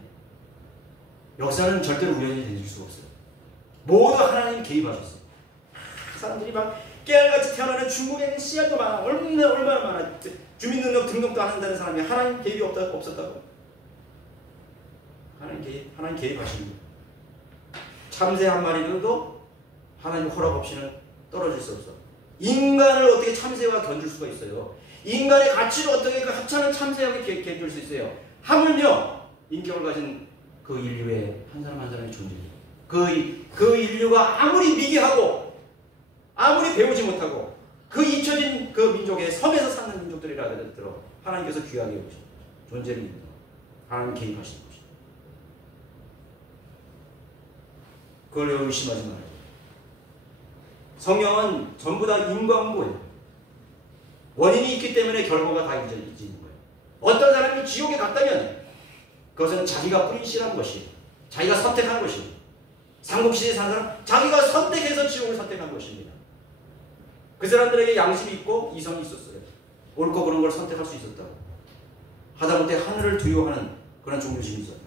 역사는 절대로 우연히 되질 수가 없어요. 모두 하나님이 개입하셨어요. 사람들이 막 깨알같이 태어나는 중국에는 씨앗도 많아. 얼마나 많아. 주민등록 등록도 안 한다는 사람이 하나님 개입이 없었다고. 하나님 개입하십니다. 참새 한 마리도 하나님 허락 없이는 떨어질 수 없어. 인간을 어떻게 참새와 견줄 수가 있어요? 인간의 가치를 어떻게 그 하찮은 참새에게 견줄 수 있어요? 하물며 인격을 가진 그 인류의 한 사람 한 사람의 존재예요. 그 인류가 아무리 미개하고 아무리 배우지 못하고 그 잊혀진 그 민족의 섬에서 사는 민족들이라 하더라도 하나님께서 귀하게 여기신 존재를 믿는 하나님 개입하시는 것입니다. 그걸 의심하지 말아요. 성경은 전부 다 인과응보예요. 원인이 있기 때문에 결과가 다 이어지는 거예요. 어떤 사람이 지옥에 갔다면 그것은 자기가 뿌린 씨라는 것이에요. 자기가 선택한 것입니다. 삼국시대에 산 사람, 자기가 선택해서 지옥을 선택한 것입니다. 그 사람들에게 양심이 있고 이성이 있었어요. 옳고 그런 걸 선택할 수 있었다고. 하다못해 하늘을 두려워하는 그런 종교심이 있었다.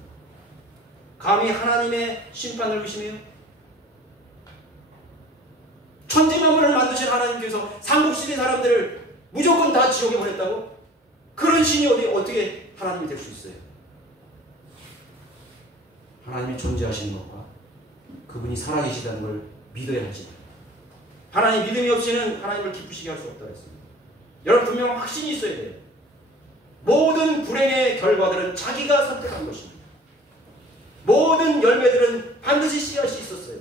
감히 하나님의 심판을 의심해요? 천지만물을 만드신 하나님께서 삼국시대 사람들을 무조건 다 지옥에 보냈다고? 그런 신이 어떻게 하나님이 될 수 있어요? 하나님이 존재하시는 것과 그분이 살아계시다는 걸 믿어야 하지. 하나님 믿음이 없이는 하나님을 기쁘시게 할 수 없다고 했습니다. 여러분, 분명 확신이 있어야 돼요. 모든 불행의 결과들은 자기가 선택한 것입니다. 모든 열매들은 반드시 씨앗이 있었어요.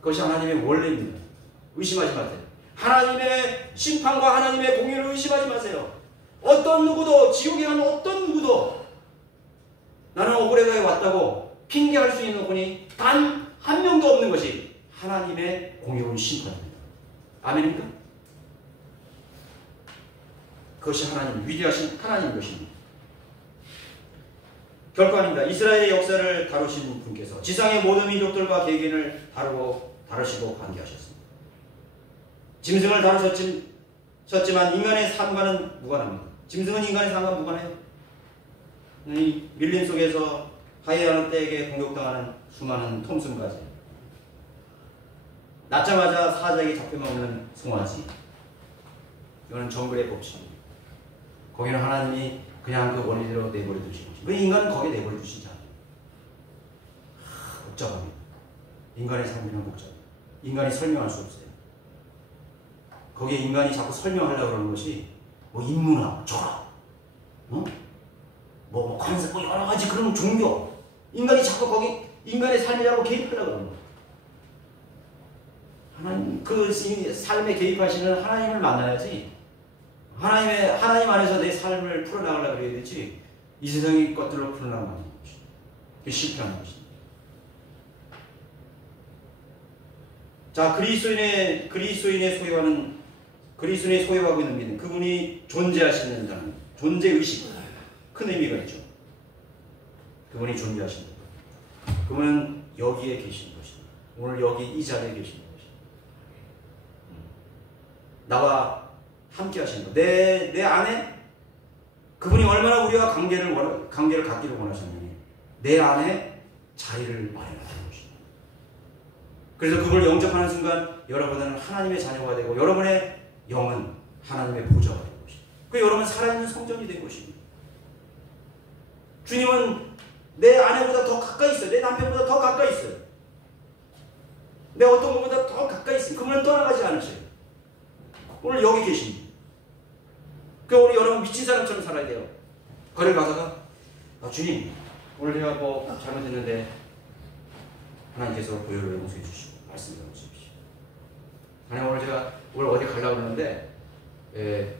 그것이 하나님의 원래입니다. 의심하지 마세요. 하나님의 심판과 하나님의 공의를 의심하지 마세요. 어떤 누구도, 지옥에 가는 어떤 누구도 나는 억울해가 왔다고 핑계할 수 있는 분이 단 한 명도 없는 것이 하나님의 공의로운 심판입니다. 아멘입니까? 그것이 하나님, 위대하신 하나님 것입니다. 결코 아닙니다. 이스라엘의 역사를 다루신 분께서 지상의 모든 민족들과 개개인을 다루시고 관계하셨습니다. 짐승을 다루셨지만 인간의 삶과는 무관합니다. 짐승은 인간의 삶과 무관해요. 이 밀림 속에서 하이에나 떼에게 공격당하는 수많은 톰슨가지, 낳자마자 사자에게 잡혀먹는 송아지, 이거는 정글의 법칙입니다. 거기는 하나님이 그냥 그 원리대로 내버려 두신 것입니다. 왜 인간은 거기에 내버려 두시지 않아요? 복잡합니다. 인간의 삶이란 복잡합니다. 인간이 설명할 수 없어요. 거기에 인간이 자꾸 설명하려고 그러는 것이 뭐 인문학, 철학, 관습, 여러 가지 그런 종교. 인간이 자꾸 거기 인간의 삶이라고 개입하려고 그러는 거예요. 하나님, 그 삶에 개입하시는 하나님을 만나야지. 하나님 안에서 내 삶을 풀어나가려고 그래야 되지. 이 세상의 것들로 풀어나가면 안 되는 것입니다. 그게 실패하는 것입니다. 자, 그리스도인의 소유하고 있는 믿음, 그분이 존재하시는 존재의식, 큰 의미가 있죠. 그분이 존재하시는 것. 그분은 여기에 계신 것입니다. 오늘 여기 이 자리에 계신 것입니다. 나와 함께 하신다. 내 안에 그분이 얼마나 우리와 관계를 갖기를 원하셨느니 내 안에 자리를 마련하는 것입니다. 그래서 그걸 영접하는 순간 여러분은 하나님의 자녀가 되고 여러분의 영은 하나님의 보좌가 되는 것입니다. 그 여러분 살아있는 성전이 된 것입니다. 주님은 내 아내보다 더 가까이 있어요. 내 남편보다 더 가까이 있어요. 내 어떤 것보다 더 가까이 있어요. 그분은 떠나가지 않으셔요. 오늘 여기 계십니다. 그 우리 여러분 미친 사람처럼 살아야 돼요. 거리를 가다가 주님 오늘 제가 뭐 잘못했는데 하나님께서 고요를 용서해 주시고 말씀해 주십시오. 하나님 오늘 어디 가려고 하는데 그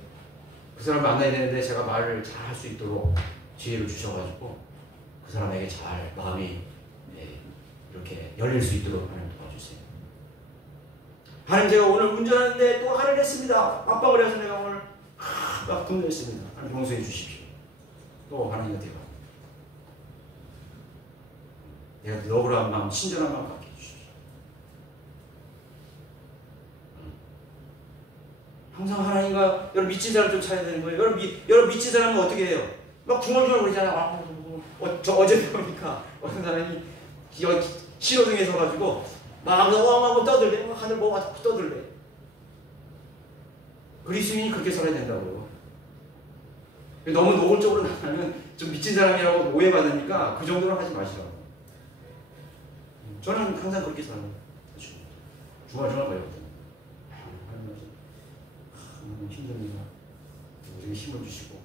사람 만나야 되는데 제가 말을 잘 할 수 있도록 지혜를 주셔가지고 그 사람에게 잘 마음이 이렇게 열릴 수 있도록 하나님 도와주세요. 하나님 제가 오늘 운전하는데 또 화를 냈습니다. 압박을 해서 내가 오늘 막 분노했습니다. 하나님 용서해 주십시오. 또 하나님한테 내가 너그러운 마음, 친절한 마음 갖게 해주십시오. 항상 하나님과 여러분 미친 사람 좀 찾아야 되는 거예요. 여러분 미친 사람은 어떻게 해요? 막 중얼중얼 거리잖아요. 저 어제 보니까 어떤 사람이 신호등에 서가지고 막 떠들래. 하늘 보고 떠들래. 그리스도인이 그렇게 살아야 된다고요. 너무 노골적으로 나가면 좀 미친 사람이라고 오해받으니까 그 정도로 하지 마시라고. 저는 항상 그렇게 살아요. 중얼중얼 거리거든요. 하나님 힘듭니다. 우리에게 힘을 주시고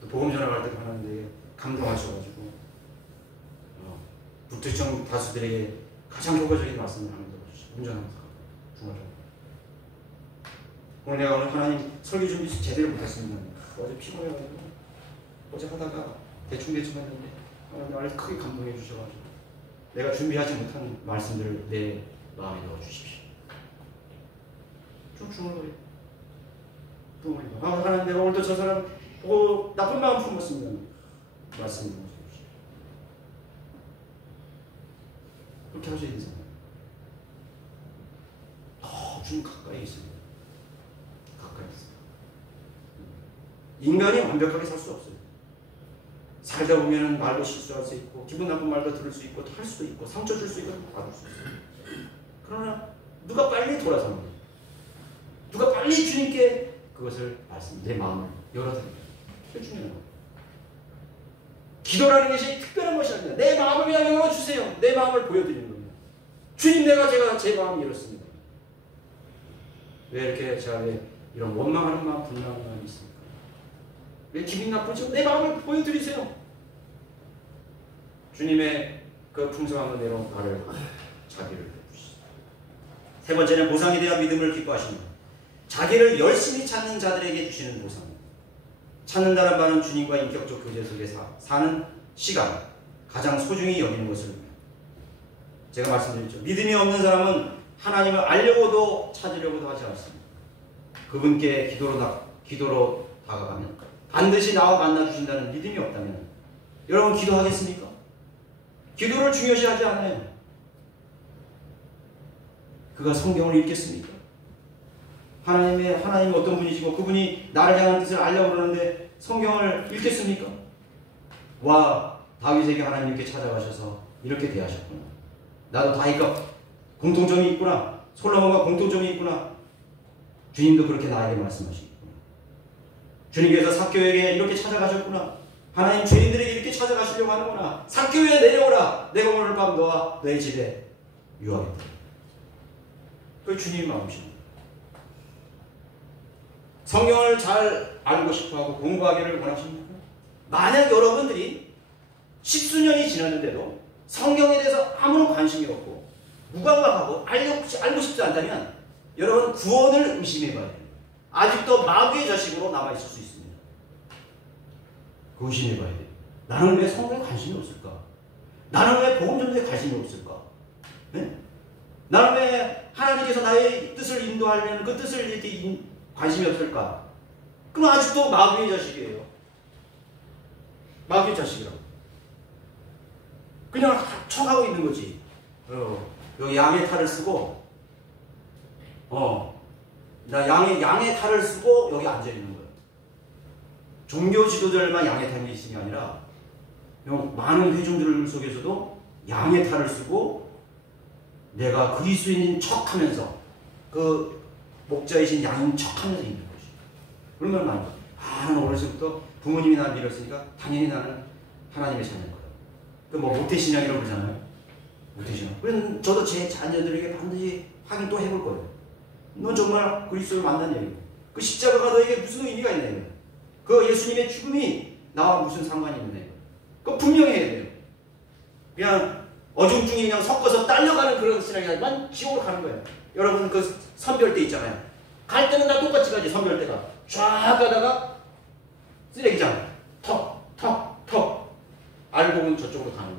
또 복음 전할 때 하나님께 감동하셔가지고 북두청 다수들에게 가장 효과적인 말씀을 하나님 들어주시고 운전하면서 중얼중얼. 오늘 내가 하나님 설교 준비 제대로 못했습니다. 어제 피곤해가지고 어제 하다가 대충 했는데 나를 크게 감동해 주셔가지고 내가 준비하지 못한 말씀들을 내 마음에 넣어주십시오. 좀 중얼거려. 하나님 내가 오늘도 저 사람 보고 나쁜 마음 품었습니다. 말씀해 주십시오. 그렇게 하셔야 되잖아요. 좀 가까이 있습니다. 가까이 있어요. 인간이 완벽하게 살 수 없어요. 살다 보면 말도 실수할 수 있고 기분 나쁜 말도 들을 수 있고 할 수도 있고 상처 줄 수 있고 받을 수 있어요. 그러나 누가 빨리 돌아서는 누가 빨리 주님께 그것을 내 마음을 열어드립니다. 그게 중요한 거예요. 기도라는 것이 특별한 것이 아닙니다. 내 마음을 그냥 열어주세요. 내 마음을 보여드리는 겁니다. 주님 제가 제 마음이 이렇습니다. 왜 이렇게 제가 이런 원망하는 마음, 분노하는 마음이 있습니까? 왜 기분 나쁘죠? 내 마음을 보여드리세요. 주님의 그 풍성한 은혜로 나를 자기를 해주시죠. 세 번째는 보상에 대한 믿음을 기뻐하십니다. 자기를 열심히 찾는 자들에게 주시는 보상입니다. 찾는다는 바는 주님과 인격적 교제 속에서 사는 시간, 가장 소중히 여기는 것을 제가 말씀드렸죠. 믿음이 없는 사람은 하나님을 알려고도 찾으려고도 하지 않습니다. 그분께 기도로 다가가면 반드시 나와 만나주신다는 믿음이 없다면 여러분 기도하겠습니까? 기도를 중요시하지 않아요. 그가 성경을 읽겠습니까? 하나님이 어떤 분이시고 그분이 나를 향한 뜻을 알려고 그러는데 성경을 읽겠습니까? 와, 다윗에게 하나님께 찾아가셔서 이렇게 대하셨구나. 나도 다윗과 공통점이 있구나. 솔로몬과 공통점이 있구나. 주님도 그렇게 나에게 말씀하시겠구나. 주님께서 삭개오에게 이렇게 찾아가셨구나. 하나님 죄인들에게 이렇게 찾아가시려고 하는구나. 삭개오에 내려오라. 내가 오늘 밤 너와 너의 집에 유하겠다. 그게 주님의 마음이십니다. 성경을 잘 알고 싶어하고 공부하기를 원하십니까? 만약 여러분들이 십수년이 지났는데도 성경에 대해서 아무런 관심이 없고 무감각하고 알고 싶지 않다면 여러분 구원을 의심해봐야 됩니다. 아직도 마귀의 자식으로 남아있을 수 있습니다. 그 의심해봐야 돼요. 나는 왜 성경에 관심이 없을까? 나는 왜 복음 전도에 관심이 없을까? 네? 나는 왜 하나님께서 나의 뜻을 인도하려는 그 뜻을 이렇게 관심이 없을까? 그럼 아직도 마귀의 자식이에요. 마귀의 자식이라고. 그냥 척하고 있는 거지. 여기 양의 탈을 쓰고, 나 양의 탈을 쓰고 여기 앉아 있는 거예요. 종교 지도자들만 양의 탈이 있는 게 아니라 많은 회중들 속에서도 양의 탈을 쓰고 내가 그리스도인인 척하면서 그 목자이신 양인 척하면서 있는 것이. 그런 걸 많이 봐요. 나는 어려서부터 부모님이 나를 밀었으니까 당연히 나는 하나님의 자녀일 거야. 뭐 모태신앙이라고 그러잖아요. 모태신앙. 그럼 저도 제 자녀들에게 반드시 확인 또 해볼 거예요. 넌 정말 그리스도를 만난 얘기고 그 십자가가 너에게 무슨 의미가 있냐. 그 예수님의 죽음이 나와 무슨 상관이 있냐. 그거 분명히 해야 돼요. 그냥 어중중에 그냥 섞어서 딸려가는 그런 신앙이 아니지만 지옥으로 가는 거예요. 여러분 그 선별대 있잖아요. 갈 때는 다 똑같이 가지. 선별대가 쫙 가다가 쓰레기장 턱 알고 보면 저쪽으로 가는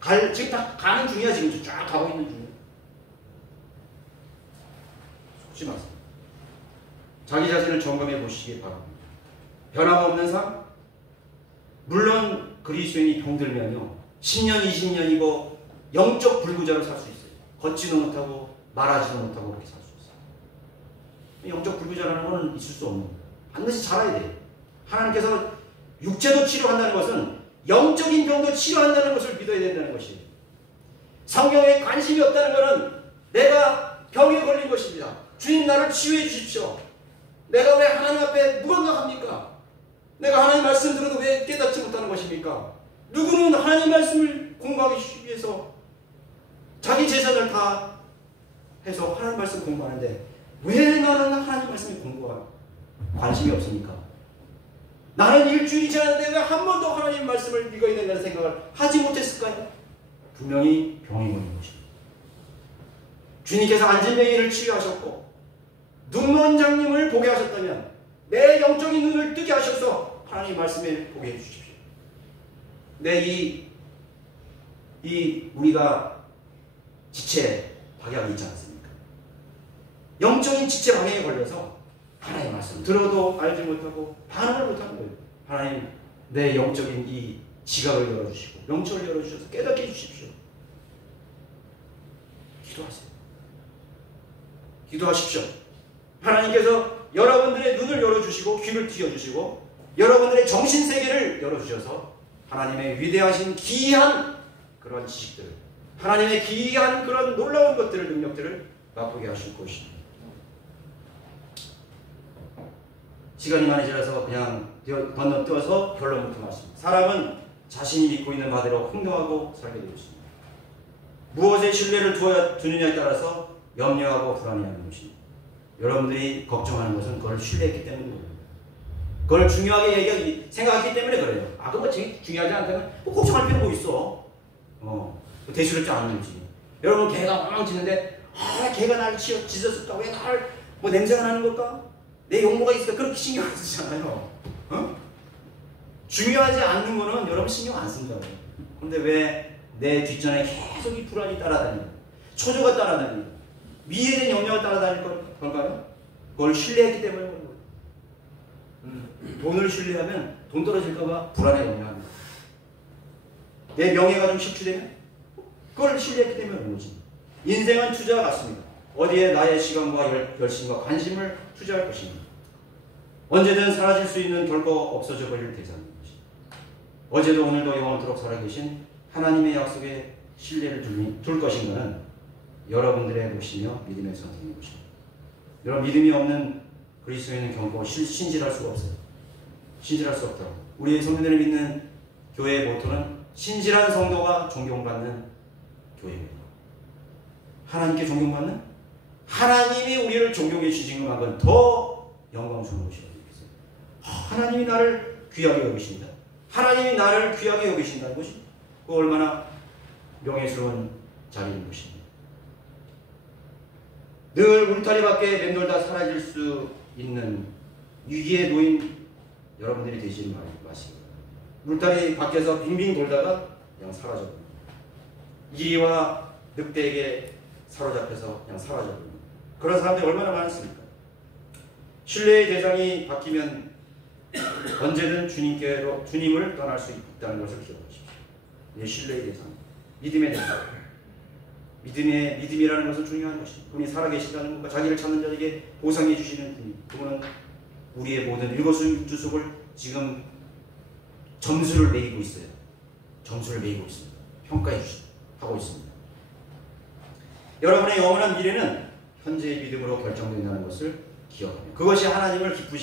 거예요. 지금 다 가는 중이야. 지금 쫙 가고 있는 중이에요. 속지 마세요. 자기 자신을 점검해 보시기 바랍니다. 변함없는 삶? 물론 그리스도인이 병들면요 10년 20년이고 영적 불구자로 살 수 있어요. 걷지도 못하고 말하지도 못하고 그렇게 살 수 있어요. 영적 불구자라는 건 있을 수 없는 거예요. 반드시 살아야 돼요. 하나님께서 육체도 치료한다는 것은 영적인 병도 치료한다는 것을 믿어야 된다는 것이에요. 성경에 관심이 없다는 것은 내가 병에 걸린 것입니다. 주님 나를 치유해 주십시오. 내가 왜 하나님 앞에 무감각합니까? 내가 하나님 말씀 들어도 왜 깨닫지 못하는 것입니까? 누구는 하나님 말씀을 공부하기 위해서 자기 재산을 다 해서 하나님 말씀 공부하는데 왜 나는 하나님 말씀에 공부할 관심이 없습니까? 나는 일주일이 지났는데 왜 한 번도 하나님 말씀을 읽어야 된다는 생각을 하지 못했을까요? 분명히 병이 걸린 것입니다. 주님께서 안진뱅이를 치유하셨고 눈먼 장님을 보게 하셨다면 내 영적인 눈을 뜨게 하셔서 하나님 말씀에 보게 해주십시오. 우리가 지체 방향이 있지 않습니까? 영적인 지체 방향에 걸려서 하나님 말씀 들어도 알지 못하고 반응을 못하는 거예요. 하나님 내 영적인 이 지각을 열어주시고 영적을 열어주셔서 깨닫게 해주십시오. 기도하세요. 기도하십시오. 하나님께서 여러분들의 눈을 열어주시고 귀를 튀어주시고 여러분들의 정신세계를 열어주셔서 하나님의 위대하신 기이한 그런 지식들을 하나님의 기이한 그런 놀라운 것들을 능력들을 맛보게 하실 것입니다. 시간이 많이 지나서 그냥 건너뛰어서 결론부터 말씀입니다. 사람은 자신이 믿고 있는 바대로 행동하고 살게 되어 있습니다. 무엇에 신뢰를 두느냐에 따라서 염려하고 불안해하는 것입니다. 여러분들이 걱정하는 것은 그걸 신뢰했기 때문입니다. 그걸 중요하게 생각했기 때문에 그래요. 그거 중요하지 않다면 걱정할 필요가 뭐 있어. 대수롭지 않은 거지. 여러분 개가 엉망 짖는데 개가 나를 짖었을까? 왜 나를 냄새가 나는 걸까? 내 용모가 있을까? 그렇게 신경 안 쓰잖아요. 중요하지 않는 거는 여러분 신경 안 쓴다고. 그런데 왜 내 뒷전에 계속 이 불안이 따라다니고 초조가 따라다니고 미해된 염려가 따라다닐 걸까요? 그걸 신뢰했기 때문에 그런 거예요. 돈을 신뢰하면 돈 떨어질까봐 불안에 염려합니다. 내 명예가 좀 실추되면 그걸 신뢰했기 때문에 그런 거지. 인생은 투자와 같습니다. 어디에 나의 시간과 열심과 관심을 투자할 것입니다. 언제든 사라질 수 있는 결코 없어져 버릴 대상입니다. 어제도 오늘도 영원토록 살아계신 하나님의 약속에 신뢰를 둘 것인가는 여러분들의 몫이며 믿음의 선택인 것입니다. 여러분 믿음이 없는 그리스도인은 결코 신실할 수가 없어요. 신실할 수 없다고. 우리 성도들을 믿는 교회의 모토는 신실한 성도가 존경받는 교회입니다. 하나님께 존경받는 하나님이 우리를 존경해 주신 것만큼 더 영광스러운 것이라고 얘기했어요. 하나님이 나를 귀하게 여기신다. 하나님이 나를 귀하게 여기신다는 것이 그 얼마나 명예스러운 자리인 것입니다. 늘 울타리 밖에 맴돌다 사라질 수 있는 위기에 놓인 여러분들이 되시지 마시고 울타리 밖에서 빙빙 돌다가 그냥 사라져버립니다. 이리와 늑대에게 사로잡혀서 그냥 사라져버립니다. 그런 사람들이 얼마나 많습니까? 신뢰의 대상이 바뀌면 언제든 주님을 떠날 수 있다는 것을 기억하십시오. 신뢰의 대상, 믿음의 대상. 믿음이라는 것은 중요한 것입니다. 그분이 살아계시다는 것과 자기를 찾는 자에게 보상해 주시는 분이, 그분은 우리의 모든 일거수일투족을 지금 점수를 매기고 있어요. 점수를 매기고 있습니다. 평가해 하고 있습니다. 여러분의 영원한 미래는 현재의 믿음으로 결정된다는 것을 기억하며 그것이 하나님을 기쁘시게